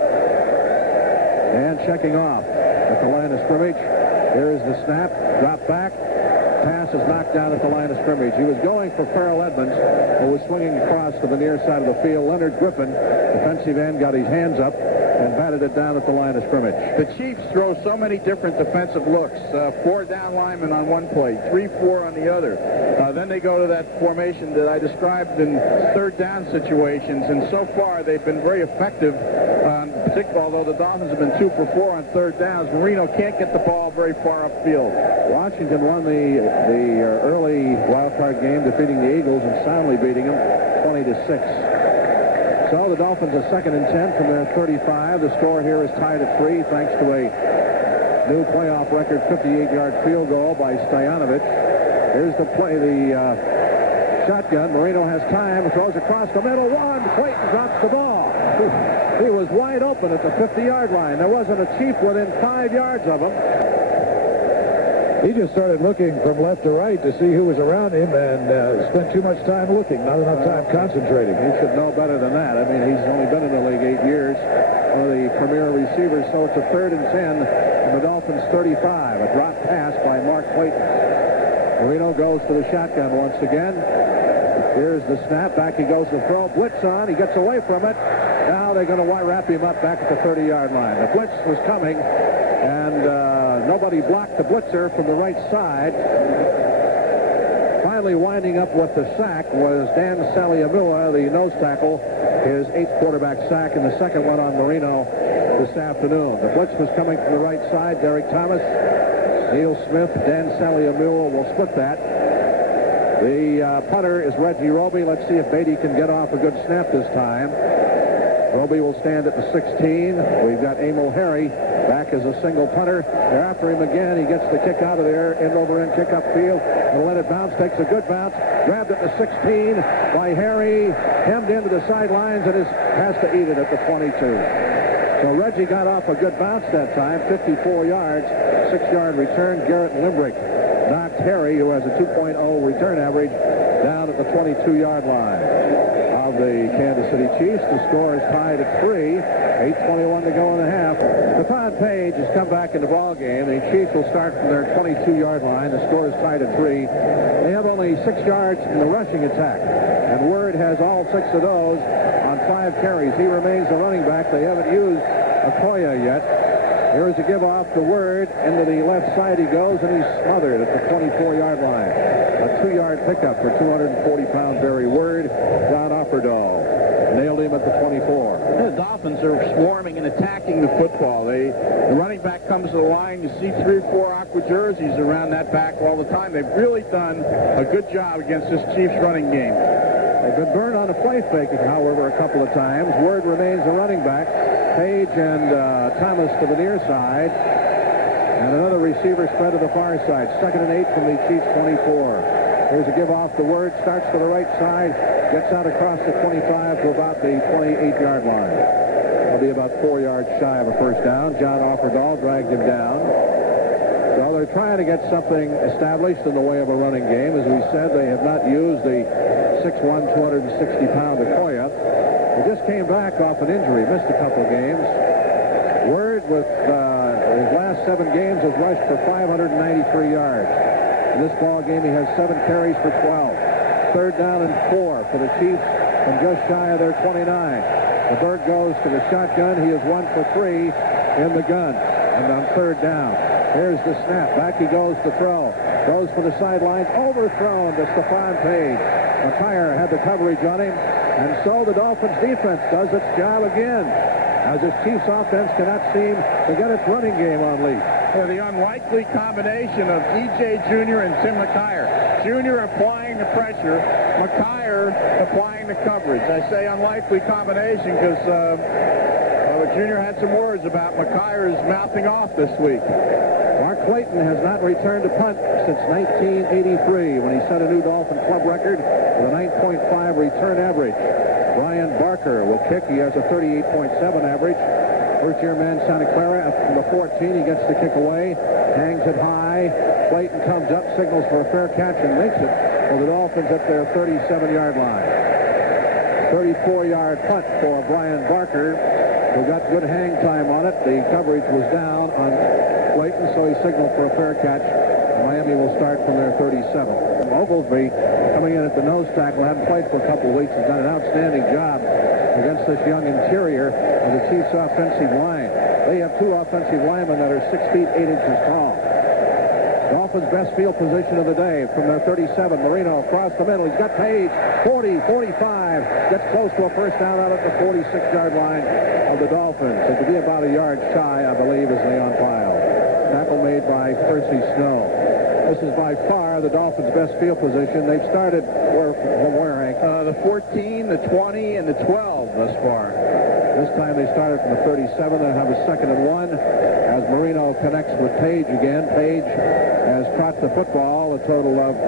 And checking off at the line of scrimmage. Here is the snap. Drop back. Pass is knocked down at the line of scrimmage. He was going for Farrell Edmonds, who was swinging across to the near side of the field. Leonard Griffin, defensive end, got his hands up and batted it down at the line of scrimmage. The Chiefs throw so many different defensive looks. 4 down linemen on one play, 3-4 on the other. Then they go to that formation that I described in third down situations, and so far they've been very effective, particularly although the Dolphins have been 2 for 4 on third downs. Marino can't get the ball very far upfield. Washington won the early wild card game, defeating the Eagles and soundly beating them 20-6. So the Dolphins are 2nd and 10 from their 35. The score here is tied at 3 thanks to a new playoff record 58-yard field goal by Stoyanovich. Here's the play, the shotgun. Marino has time, throws across the middle. Clayton drops the ball. He was wide open at the 50-yard line. There wasn't a Chief within 5 yards of him. He just started looking from left to right to see who was around him and spent too much time looking, not enough time concentrating. He should know better than that. I mean, he's only been in the league 8 years, one of the premier receivers, so it's a 3rd and 10 from the Dolphins' 35. A drop pass by Mark Clayton. Marino goes to the shotgun once again. Here's the snap. Back he goes to throw. Blitz on. He gets away from it. Now they're going to wrap him up back at the 30-yard line. The blitz was coming, and nobody blocked the blitzer from the right side. Finally winding up with the sack was Dan Saliamua, the nose tackle, his 8th quarterback sack, and the second one on Marino this afternoon. The blitz was coming from the right side. Derek Thomas, Neil Smith, Dan Saliamua will split that. The punter is Reggie Roby. Let's see if Beatty can get off a good snap this time. Roby will stand at the 16. We've got Emil Harry back as a single punter. They're after him again. He gets the kick out of there, end-over-end kick upfield, and let it bounce. Takes a good bounce. Grabbed at the 16 by Harry. Hemmed into the sidelines and has to eat it at the 22. So Reggie got off a good bounce that time. 54 yards, 6-yard return. Garrett Limbrick knocked Harry, who has a 2.0 return average, down at the 22-yard line of the Kansas City Chiefs. The score is tied at 3. 8:21 to go in the half. Stephon Page has come back in the ball game. The Chiefs will start from their 22-yard line. The score is tied at 3. They have only 6 yards in the rushing attack, and Word has all 6 of those on 5 carries. He remains the running back. They haven't used Okoye yet. Here is a give off to Word. Into the left side he goes, and he's smothered at the 24-yard line. A 2-yard pickup for 240-pound Barry Word. John Offerdahl nailed him at the 24. The Dolphins are swarming and attacking the football. The running back comes to the line. You see 3 or 4 aqua jerseys around that back all the time. They've really done a good job against this Chiefs running game. They've been burned on a play fake, however, a couple of times. Word remains the running back. Page and Thomas to the near side. And another receiver spread to the far side. 2nd and 8 from the Chiefs' 24. Here's a give off to Word. Starts to the right side. Gets out across the 25 to about the 28-yard line. That'll be about 4 yards shy of a first down. John Offerdahl dragged him down. So they're trying to get something established in the way of a running game. As we said, they have not used the 6'1", 260-pound Okoye. He just came back off an injury, missed a couple of games. Word, with his last 7 games, has rushed for 593 yards. In this ball game, he has 7 carries for 12. 3rd down and 4 for the Chiefs from just shy of their 29. The Bird goes to the shotgun. He is 1 for 3 in the gun. And on 3rd down, here's the snap. Back he goes to throw. Goes for the sidelines. Overthrown to Stephon Page. McIyer had the coverage on him. And so the Dolphins defense does its job again, as this Chiefs offense cannot seem to get its running game on lead. The unlikely combination of E.J. Jr. and Tim McIyer. Jr. applying the pressure, McIyer applying the coverage. I say unlikely combination because Jr. had some words about McIyer's mouthing off this week. Mark Clayton has not returned a punt since 1983 when he set a new Dolphin club record with a 9.5 return average. Brian Barker will kick. He has a 38.7 average. First-year man Santa Clara from the 14. He gets the kick away. hangs it high. Clayton comes up, signals for a fair catch, and makes it for the Dolphins at their 37-yard line. 34-yard punt for Brian Barker, who got good hang time on it. The coverage was down on Clayton, so he signaled for a fair catch. Miami will start from their 37. Oglesby coming in at the nose tackle, hadn't played for a couple of weeks, has done an outstanding job against this young interior of the Chiefs' offensive line. They have two offensive linemen that are 6 feet 8 inches tall. Dolphins' best field position of the day from their 37. Marino across the middle. He's got Page. 40, 45. Gets close to a first down out at the 46-yard line of the Dolphins. It could be about a yard shy, I believe, as they on file. Tackle made by Percy Snow. This is by far the Dolphins' best field position. They've started from where, Hank? The 14, the 20, and the 12 thus far. This time they started from the 37. They'll have a 2nd and 1 as Marino connects with Page again. Page has caught the football a total of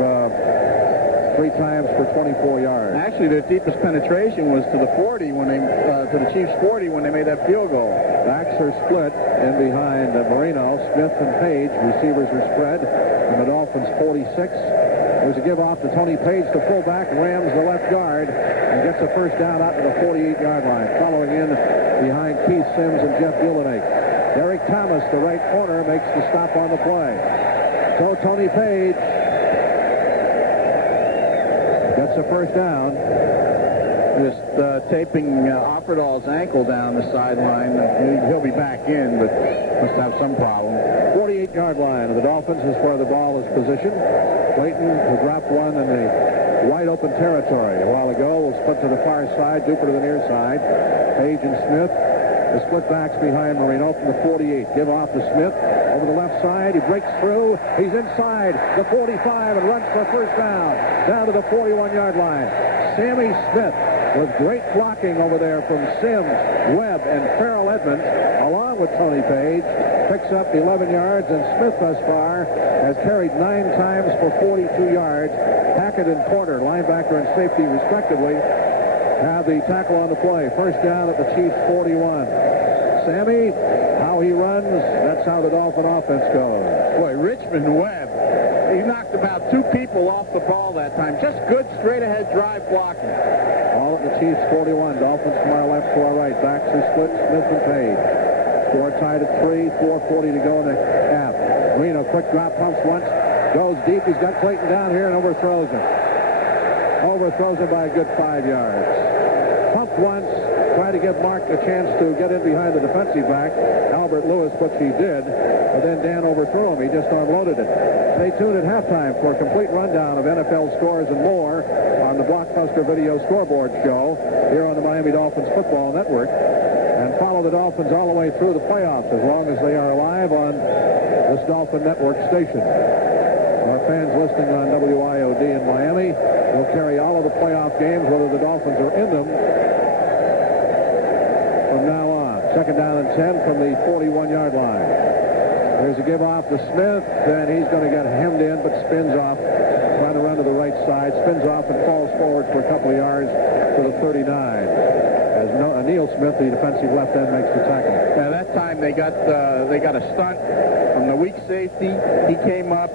3 times for 24 yards. Actually, their deepest penetration was to the 40 when they to the Chiefs' 40 when they made that field goal. Backs are split in behind Marino. Smith and Page, receivers are spread. And the Dolphins 46. There's a give off to Tony Page to fullback, rams the left guard, and gets a first down out to the 48-yard line. Following in behind Keith Sims and Jeff Gillenake. Derek Thomas, the right corner, makes the stop on the play. So Tony Page gets a first down. Just taping Offerdahl's ankle down the sideline. He'll be back in, but must have some problem. 48-yard line of the Dolphins is where the ball is positioned. Clayton, who dropped one in the wide-open territory a while ago, will split to the far side, Duper to the near side. Page and Smith, the split backs behind Marino from the 48. Give off to Smith over the left side. He breaks through. He's inside the 45 and runs for a first down to the 41-yard line. Sammy Smith with great blocking over there from Sims, Webb, and Farrell Edmonds, along with Tony Page, picks up 11 yards, and Smith thus far has carried 9 times for 42 yards. Hackett and Porter, linebacker and safety respectively, have the tackle on the play. First down at the Chiefs' 41. Sammy, how he runs, that's how the Dolphin offense goes. Boy, Richmond Webb, he knocked about 2 people off the ball that time. Just good straight-ahead drive blocking. All at the Chiefs' 41. Dolphins from our left to our right. Backs are split. Smith and Page. Score tied at 3. 4:40 to go in the half. Marino, quick drop, pumps once. Goes deep. He's got Clayton down here and overthrows him. Overthrows him by a good 5 yards. Pumped once. Tried to give Mark a chance to get in behind the defensive back. Albert Lewis, which he did. But then Dan overthrew him. He just unloaded it. Stay tuned at halftime for a complete rundown of NFL scores and more on the Blockbuster Video Scoreboard Show here on the Miami Dolphins Football Network. And follow the Dolphins all the way through the playoffs as long as they are alive on this Dolphin Network station. Our fans listening on WIOD in Miami will carry all of the playoff games, whether the Dolphins are in them, from now on. Second down and 10 from the 41-yard line. There's a give off to Smith, and he's going to get hemmed in, but spins off, trying to run to the right side, spins off and falls forward for a couple of yards to the 39. As Neil Smith, the defensive left end, makes the tackle. Now that time they got a stunt from the weak safety. He came up,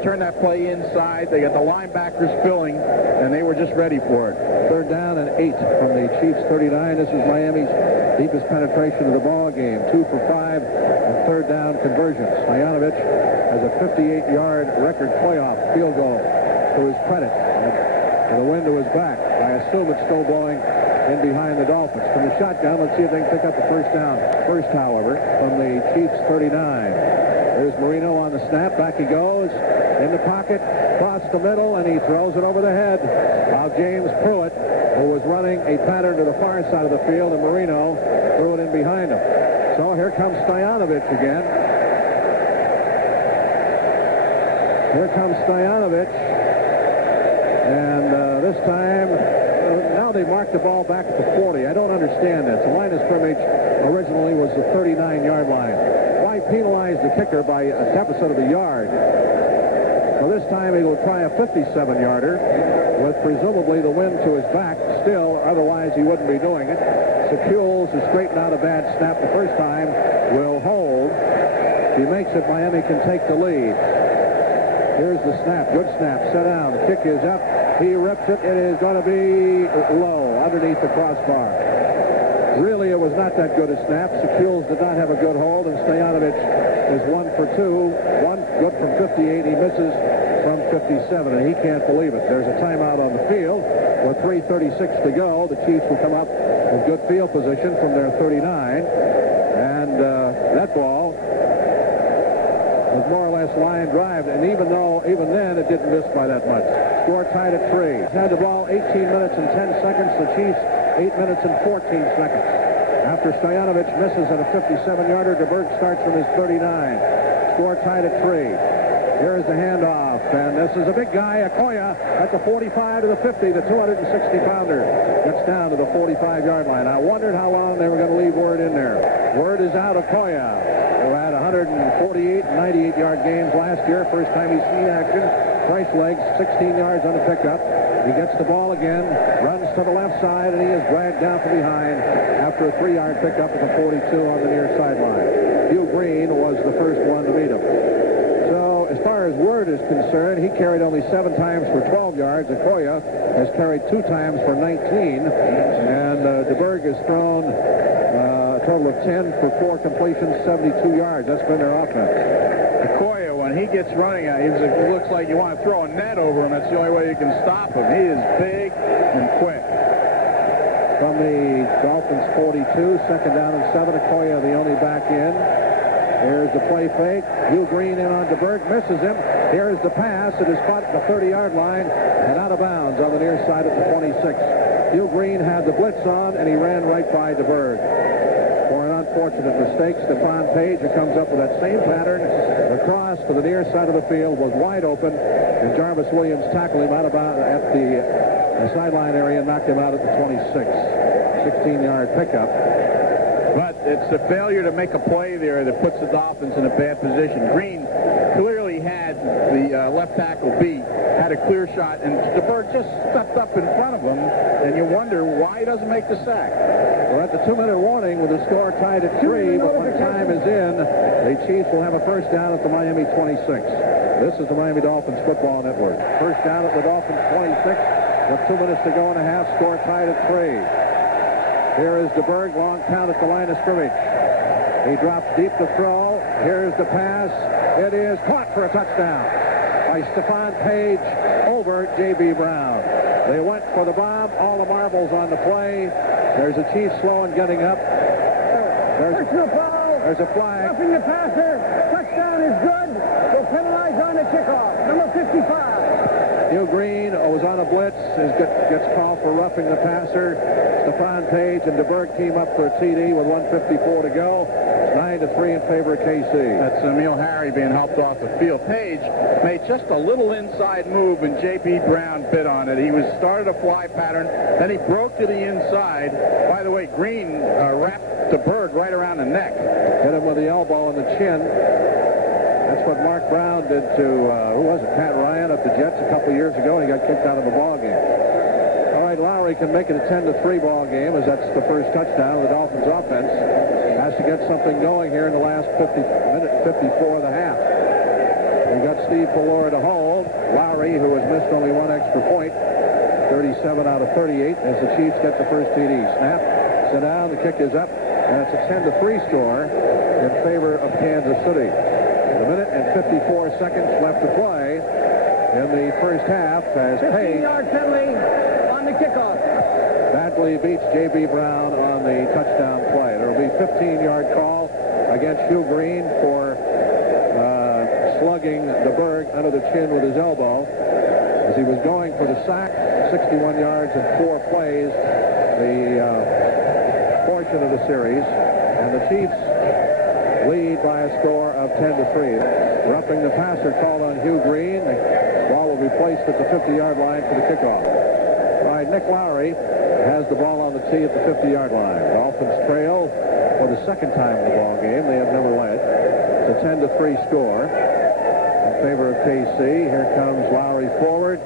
turned that play inside. They got the linebackers filling, and they were just ready for it. Third down and 8 from the Chiefs' 39. This is Miami's deepest penetration of the ball game. 2 for 5 and third down conversions. Stoyanovich has a 58-yard record playoff field goal to his credit. And the wind to his back. I assume it's still blowing in behind the Dolphins. From the shotgun, let's see if they can pick up the first down. First, however, from the Chiefs' 39. There's Marino on the snap. Back he goes. In the pocket. Across the middle, and he throws it over the head of James Pruitt, who was running a pattern to the far side of the field, and Marino threw it in behind him. So here comes Stoyanovich again. Here comes Stoyanovich. And this time, now they mark the ball back at the 40. I don't understand this. The line of scrimmage originally was the 39-yard line. Why penalize the kicker by a deficit of a yard? So this time he will try a 57-yarder with presumably the wind to his back still, otherwise he wouldn't be doing it. Secules, who straightened out a bad snap the first time, will hold. If he makes it, Miami can take the lead. Here's the snap. Good snap. Set down. The kick is up. He rips it. It is going to be low underneath the crossbar. Really, it was not that good a snap. Secules did not have a good hold, and Stoyanovich was 1 for 2. One good from 58. He misses from 57, and he can't believe it. There's a timeout on the field with 3:36 to go. The Chiefs will come up with good field position from their 39, and that ball was more or less line drive, and even then it didn't miss by that much. Score tied at 3. Had the ball 18 minutes and 10 seconds. The Chiefs 8 minutes and 14 seconds. After Stoyanovich misses at a 57-yarder, DeBerg starts from his 39. Score tied at 3. Here is the handoff, and this is a big guy, Okoye, at the 45 to the 50. The 260-pounder gets down to the 45-yard line. I wondered how long they were going to leave word in there. Word is out, Okoye, who had 148 and 98-yard games last year. First time he's seen action. Price legs, 16 yards on the pickup. He gets the ball again, runs to the left side, and he is dragged down from behind after a 3-yard pickup at the 42 on the near sideline. Hugh Green was the first one to meet him. So as far as Word is concerned, he carried only 7 times for 12 yards. Okoye has carried 2 times for 19. And DeBerg has thrown a total of 10 for 4 completions, 72 yards. That's been their offense. Okoye, when he gets running, it looks like you want to throw a net over him. That's the only way you can stop him. He is big and quick. From the Dolphins 42, second down and 7. Okoye, the only back in. Here's the play fake. Hugh Green in on DeBerg, misses him. Here's the pass. It is caught at the 30-yard line and out of bounds on the near side at the 26. Hugh Green had the blitz on, and he ran right by DeBerg. For an unfortunate mistake, Stephon Page, who comes up with that same pattern, across to the near side of the field, was wide open, and Jarvis Williams tackled him out of bounds at the sideline area and knocked him out at the 26. 16-yard pickup. But it's the failure to make a play there that puts the Dolphins in a bad position. Green clearly had the left tackle beat, had a clear shot, and DeBerg just stepped up in front of him, and you wonder why he doesn't make the sack. We're at the 2-minute warning with the score tied at 3, but when time is in, the Chiefs will have a first down at the Miami 26. This is the Miami Dolphins Football Network. First down at the Dolphins 26, with 2 minutes to go and a half, score tied at 3. Here is DeBerg, long count at the line of scrimmage. He drops deep to throw. Here's the pass. It is caught for a touchdown by Stephon Page over J.B. Brown. They went for the bomb. All the marbles on the play. There's a Chief slow and getting up. There's a flag. Roughing the passer. Touchdown is good. Will penalize on the kickoff. Number 55. Hugh Green was on a blitz. Gets called for roughing the passer. Stephon Page and DeBerg team up for a TD with 1:54 to go. 9-3 in favor of KC. That's Emil Harry being helped off the field. Page made just a little inside move, and J.B. Brown bit on it. He started a fly pattern, then he broke to the inside. By the way, Green wrapped DeBerg right around the neck. Hit him with the elbow in the chin. That's what Mark Brown did to, who was it, Pat Ryan of the Jets a couple years ago, and he got kicked out of the ball game. All right, Lowry can make it a 10-3 ball game, as that's the first touchdown of the Dolphins offense. Has to get something going here in the last 54 of the half. We got Steve Ballore to hold. Lowry, who has missed only one extra point, 37 out of 38, as the Chiefs get the first TD. Snap, sit down, the kick is up, and it's a 10-3 score in favor of Kansas City. A minute and 54 seconds left to play in the first half as Page 15-yard penalty on the kickoff. badly beats J.B. Brown on the touchdown play. There will be a 15-yard call against Hugh Green for slugging DeBerg under the chin with his elbow as he was going for the sack. 61 yards in 4 plays, the portion of the series, and the Chiefs lead by a score of 10-3. Roughing the passer called on Hugh Green. The ball will be placed at the 50-yard line for the kickoff. All right, Nick Lowry has the ball on the tee at the 50-yard line. Dolphins trail for the second time in the ball game. They have never led. It's a 10-3 score in favor of KC. Here comes Lowry forward.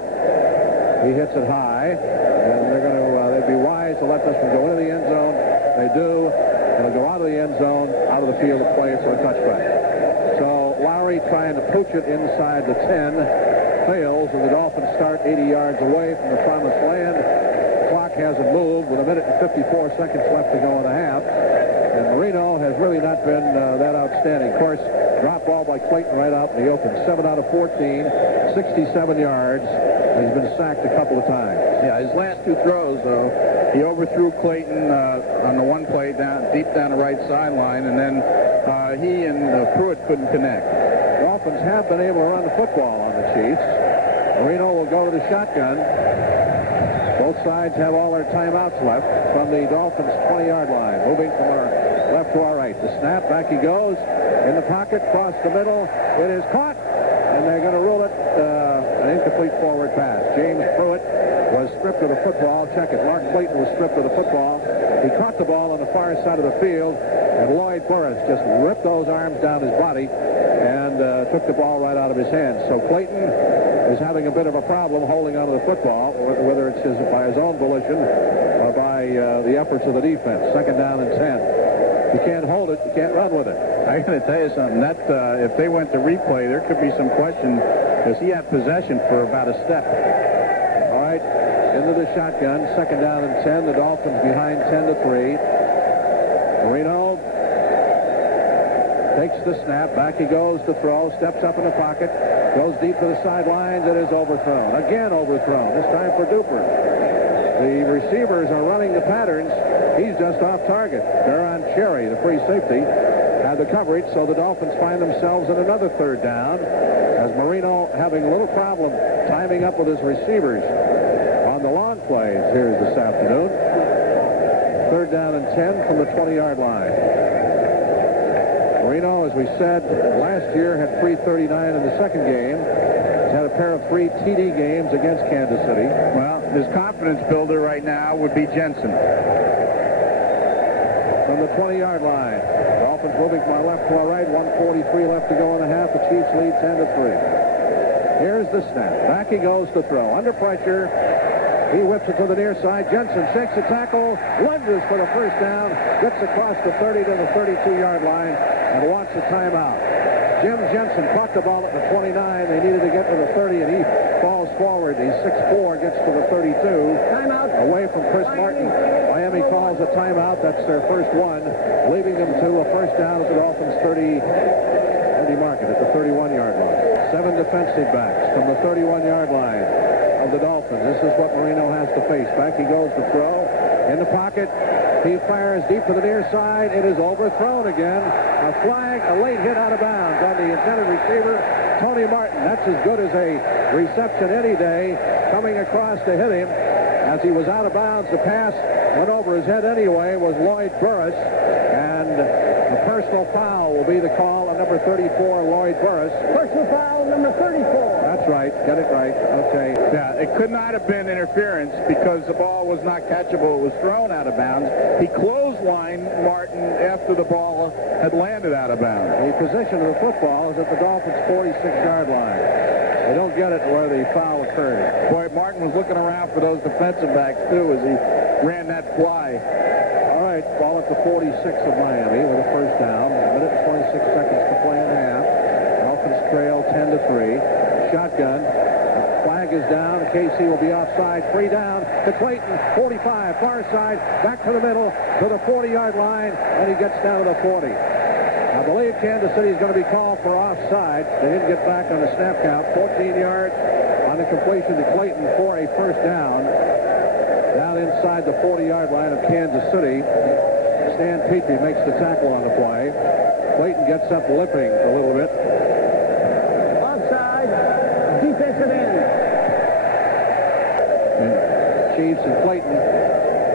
He hits it high, and they'd be wise to let this one go into the end zone. They do. It'll go out of the end zone, out of the field of play for a touchback. So Lowry trying to pooch it inside the 10. Fails, and the Dolphins start 80 yards away from the promised land. The clock hasn't moved with 1 minute and 54 seconds left to go in the half. And Marino has really not been that outstanding. Of course, drop ball by Clayton right out in the open. 7 out of 14, 67 yards. He's been sacked a couple of times. Yeah, his last 2 throws, though, he overthrew Clayton on the one play deep down the right sideline, and then he and Pruitt couldn't connect. Dolphins have been able to run the football on the Chiefs. Marino will go to the shotgun. Both sides have all their timeouts left from the Dolphins' 20-yard line. Moving from our left to our right. The snap, back he goes. In the pocket, across the middle. It is caught, and they're going to rule it an incomplete forward pass. James Pruitt was stripped of the football. Check it. Mark Clayton was stripped of the football. He caught the ball on the far side of the field, and Lloyd Burris just ripped those arms down his body and took the ball right out of his hands. So Clayton is having a bit of a problem holding onto the football, whether it's by his own volition or by the efforts of the defense. 2nd down and 10. You can't hold it. You can't run with it. I'm going to tell you something. That if they went to replay, there could be some question, because he had possession for about a step. All right, into the shotgun. 2nd down and 10. The Dolphins behind 10-3. Marino takes the snap. Back he goes to throw. Steps up in the pocket. Goes deep to the sidelines. It is overthrown. Again overthrown. This time for Duper. The receivers are running the patterns. He's just off target. Baron Cherry, the free safety, had the coverage, so the Dolphins find themselves in another 3rd down, as Marino having a little problem timing up with his receivers on the long plays here this afternoon. 3rd down and 10 from the 20-yard line. Marino, as we said, last year had 339 in the second game. He's had a pair of 3 TD games against Kansas City. Well, his confidence builder right now would be Jensen. From the 20-yard line. Dolphins moving from our left to our right. 1:43 left to go in the half. The Chiefs lead 10-3. Here's the snap. Back he goes to throw. Under pressure. He whips it to the near side. Jensen shakes the tackle. Lunges for the first down. Gets across the 30 to the 32-yard line and wants a timeout. Jim Jensen caught the ball at the 29. They needed to get to the 30, and he falls forward. He's 6'4", gets to the 32. Timeout. Away from Chris Martin. Miami calls a timeout. That's their first one, leaving them to a first down at the Dolphins' 30 market at the 31-yard line. 7 defensive backs from the 31-yard line of the Dolphins. This is what Marino has to face. Back he goes to throw. In the pocket. He fires deep to the near side. It is overthrown again. A flag, a late hit out of bounds on the intended receiver, Tony Martin. That's as good as a reception any day. Coming across to hit him as he was out of bounds. The pass went over his head anyway, was Lloyd Burris. And a personal foul will be the call on number 34, Lloyd Burris. Personal foul, number 34. That's right. Get it right. Okay. Yeah, it could not have been interference because the ball was not catchable. It was thrown out of bounds. He clotheslined Martin after the ball had landed out of bounds. The position of the football is at the Dolphins' 46-yard line. They don't get it where the foul occurred. Boy, Martin was looking around for those defensive backs, too, as he ran that fly. All right, ball at the 46 of Miami with a first down. 1 minute and 26 seconds to play in the half. Dolphins trail 10-3. Shotgun. Flag is down. KC will be offside. 3 down to Clayton. 45. Far side. Back to the middle to the 40-yard line. And he gets down to the 40. I believe Kansas City is going to be called for offside. They didn't get back on the snap count. 14 yards on the completion to Clayton for a first down. Down inside the 40-yard line of Kansas City. Stan Petrie makes the tackle on the play. Clayton gets up limping a little bit. Defensive end. And Chiefs and Clayton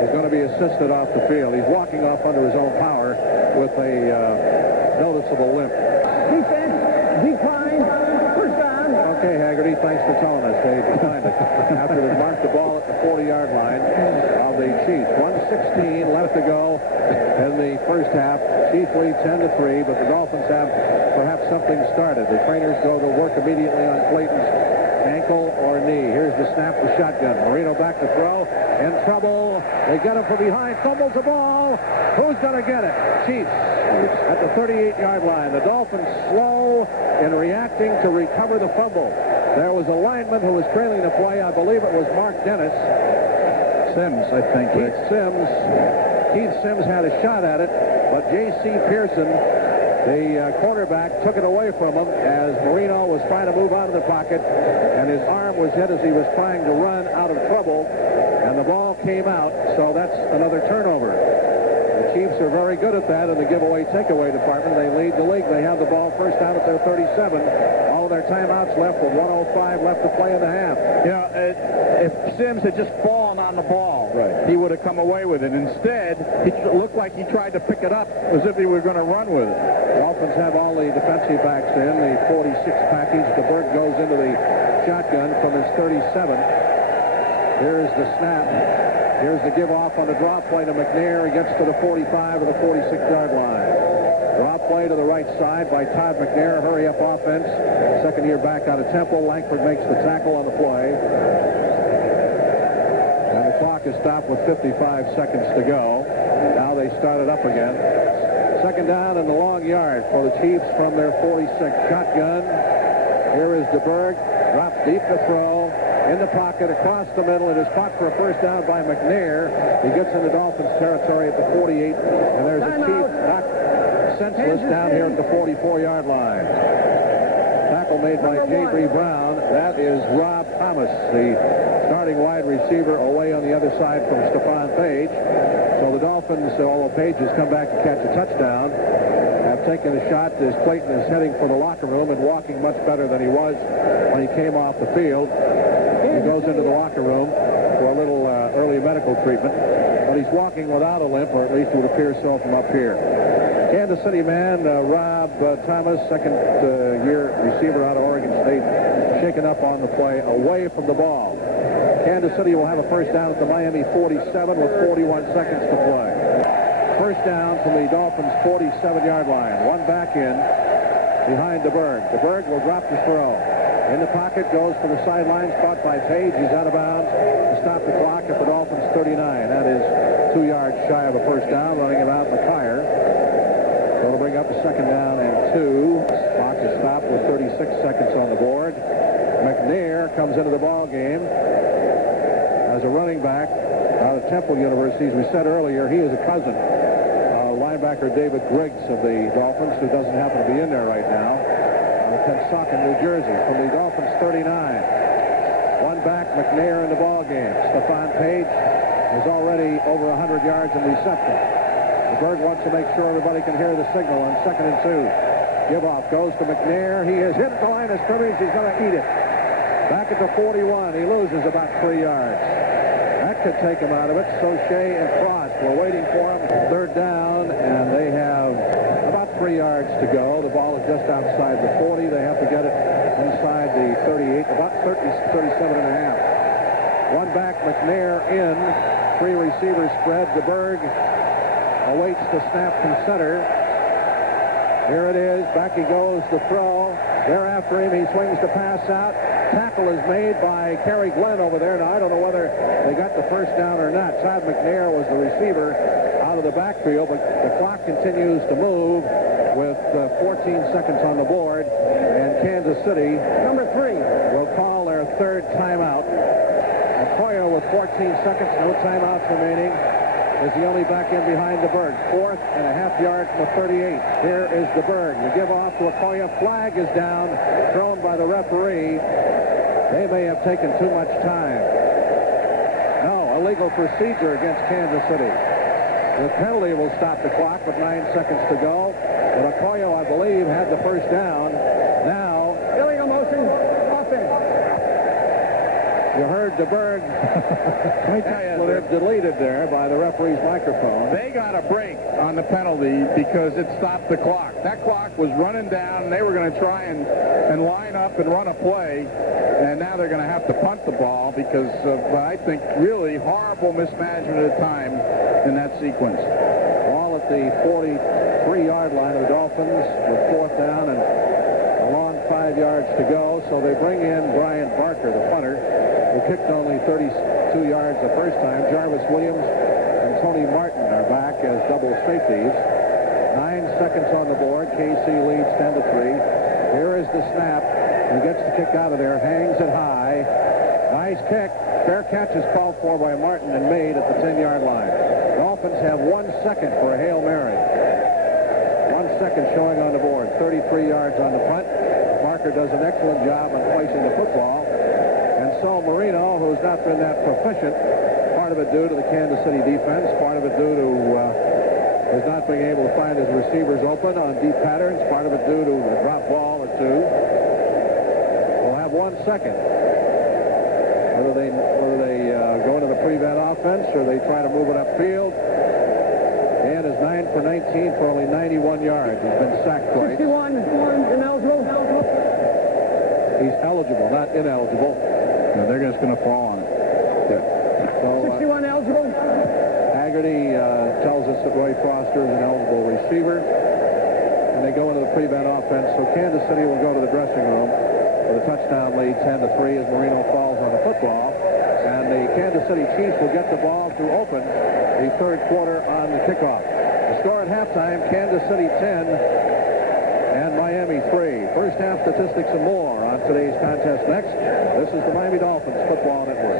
is going to be assisted off the field. He's walking off under his own power with a noticeable limp. Defense, decline, first down. Okay, Haggerty, thanks for telling us. They declined it after they marked the ball at the 40-yard line of the Chiefs. 1:16 left to go in the first half. Chiefs lead 10-3, but the Dolphins have perhaps something started. The trainers go to work immediately on Clayton's ankle or knee. Here's the snap, the shotgun. Marino back to throw. in trouble. They get him from behind, fumbles the ball. Who's going to get it? Chiefs at the 38-yard line. The Dolphins slow in reacting to recover the fumble. There was a lineman who was trailing the play. I believe it was Mark Dennis. Sims, I think. Keith Sims had a shot at it, but J.C. Pearson, the quarterback, took it away from him as Marino was trying to move out of the pocket, and his arm was hit as he was trying to run out of trouble, and the ball came out, so that's another turnover. The Chiefs are very good at that in the giveaway-takeaway department. They lead the league. They have the ball first down at their 37. All of their timeouts left with 1:05 left to play in the half. You know, if Sims had just fallen on the ball, right, he would have come away with it. Instead, he looked like he tried to pick it up as if he were going to run with it. The Dolphins have all the defensive backs in, the 46 package. DeBerg goes into the shotgun from his 37. Here's the snap. Here's the give-off on the drop play to McNair. He gets to the 45 or the 46-yard line. Drop play to the right side by Todd McNair. Hurry-up offense. Second year back out of Temple. Langford makes the tackle on the play. And the clock is stopped with 55 seconds to go. Now they start it up again. Second down and the long yard for the Chiefs from their 46 shotgun. Here is DeBerg. Drops deep to throw. In the pocket, across the middle. It is caught for a first down by McNair. He gets into Dolphins territory at the 48. And there's a Chief knocked senseless down here at the 44-yard line. Tackle made by J.B. Brown. That is Rob Thomas, the starting wide receiver, away on the other side from Stephon Page. So the Dolphins, although Page has come back to catch a touchdown, have taken a shot as Clayton is heading for the locker room and walking much better than he was when he came off the field. He goes into the locker room for a little early medical treatment, but he's walking without a limp, or at least it would appear so from up here. Kansas City man, Rob Thomas, second-year receiver out of Oregon State, shaken up on the play away from the ball. Kansas City will have a first down at the Miami 47 with 41 seconds to play. First down from the Dolphins' 47-yard line. One back in behind DeBerg. DeBerg will drop the throw. In the pocket, goes for the sidelines, caught by Page. He's out of bounds to stop the clock at the Dolphins' 39. That is 2 yards shy of a first down, running it out McKyer. So it'll bring up a second down and 2. Clock is stopped with 36 seconds on the board. McNair comes into the ball game as a running back out of Temple University. As we said earlier, he is a cousin of linebacker David Griggs of the Dolphins, who doesn't happen to be in there right now. Pensacola, New Jersey, from the Dolphins 39. One back, McNair in the ball game. Stephon Page is already over 100 yards in reception. DeBerg wants to make sure everybody can hear the signal on 2nd and 2. Give off goes to McNair. He is hit at the line of scrimmage. He's going to eat it. Back at the 41. He loses about 3 yards. That could take him out of it. Soche and Cross were waiting for him. Third down, and they have about 3 yards to go. The ball is just outside the 40. They have to get it inside the 38, about 37 and a half. One back, McNair in. 3 receivers spread. DeBerg awaits the snap from center. Here it is. Back he goes to throw. They're after him. He swings the pass out. Tackle is made by Kerry Glenn over there. Now, I don't know whether they got the first down or not. Todd McNair was the receiver out of the backfield, but the clock continues to move with 14 seconds on the board, and Kansas City, number 3, will call their third timeout. Okoye with 14 seconds, no timeouts remaining, is the only back in behind DeBerg. 4th and a half yard from the 38. Here is DeBerg. The give off to Okoye. Flag is down, thrown by the referee. They may have taken too much time. No, illegal procedure against Kansas City. The penalty will stop the clock with 9 seconds to go. But Okoye, I believe, had the first down. Now, illegal motion, offense. You heard DeBerg. Let me tell you, they're deleted there by the referee's microphone. They got a break on the penalty because it stopped the clock. That clock was running down, and they were going to try and line up and run a play, and now they're going to have to punt the ball because of, I think, really horrible mismanagement of the time in that sequence. Ball at the 43-yard line of the Dolphins with 4th down and a long 5-yard yards to go, so they bring in Brian Barker, the punter, who kicked only 32 yards the first time. Jarvis Williams and Tony Martin are back as double safeties. 9 seconds on the board. KC leads 10-3. Here is the snap. He gets the kick out of there, hangs it high. Nice kick. Fair catch is called for by Martin and made at the 10-yard line. Dolphins have 1 second for a Hail Mary. 1 second showing on the board. 33 yards on the punt. Barker does an excellent job on placing the football. And so Marino, who's not been that proficient, part of it due to the Kansas City defense, part of it due to his not being able to find his receivers open on deep patterns, part of it due to a drop ball or two. We'll have 1 second. Whether they go into the prevent offense or they try to move it upfield. Dan is 9 for 19 for only 91 yards. He's been sacked twice. 61 ineligible. He's eligible, not ineligible. No, they're just going to fall on it. Yeah. So, 61 eligible. Haggerty tells us that Roy Foster is an eligible receiver. And they go into the prevent offense. So Kansas City will go to the dressing room with a touchdown lead, 10-3, as Marino falls on the football. And the Kansas City Chiefs will get the ball to open the third quarter on the kickoff. The score at halftime, Kansas City 10 and Miami 3. First half statistics and more on today's contest next. This is the Miami Dolphins Football Network.